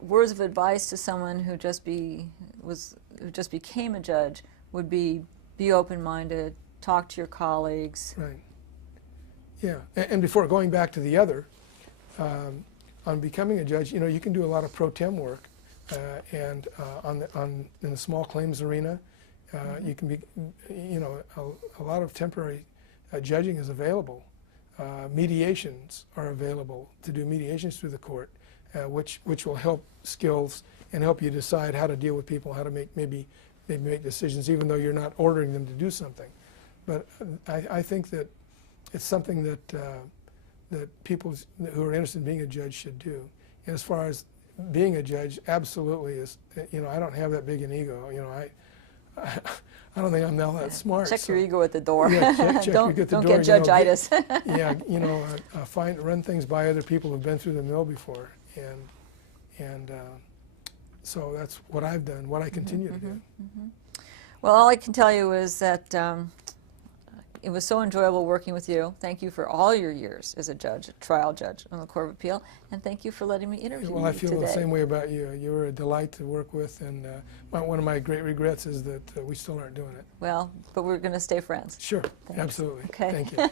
words of advice to someone who just became a judge would be open-minded, talk to your colleagues. Right. Yeah. And before going back to the other, on becoming a judge, you know, you can do a lot of pro tem work, and in the small claims arena, you can be, you know, a lot of temporary judging is available. Mediations are available to do mediations through the court, which will help skills and help you decide how to deal with people, how to maybe make decisions, even though you're not ordering them to do something. But I think that it's something that people who are interested in being a judge should do. And as far as being a judge, absolutely is. You know, I don't have that big an ego. You know, I don't think I'm now that smart. Check your ego at the door. Yeah, check don't your ego at the don't door, get judge-itis. Yeah, you know, run things by other people who've been through the mill before, and so that's what I've done, what I continue to do. Well, all I can tell you is that it was so enjoyable working with you. Thank you for all your years as a judge, a trial judge on the Court of Appeal, and thank you for letting me interview you today. Well, I feel the same way about you. You were a delight to work with, and one of my great regrets is that we still aren't doing it. Well, but we're going to stay friends. Sure, Thanks. absolutely. Okay. Thank you.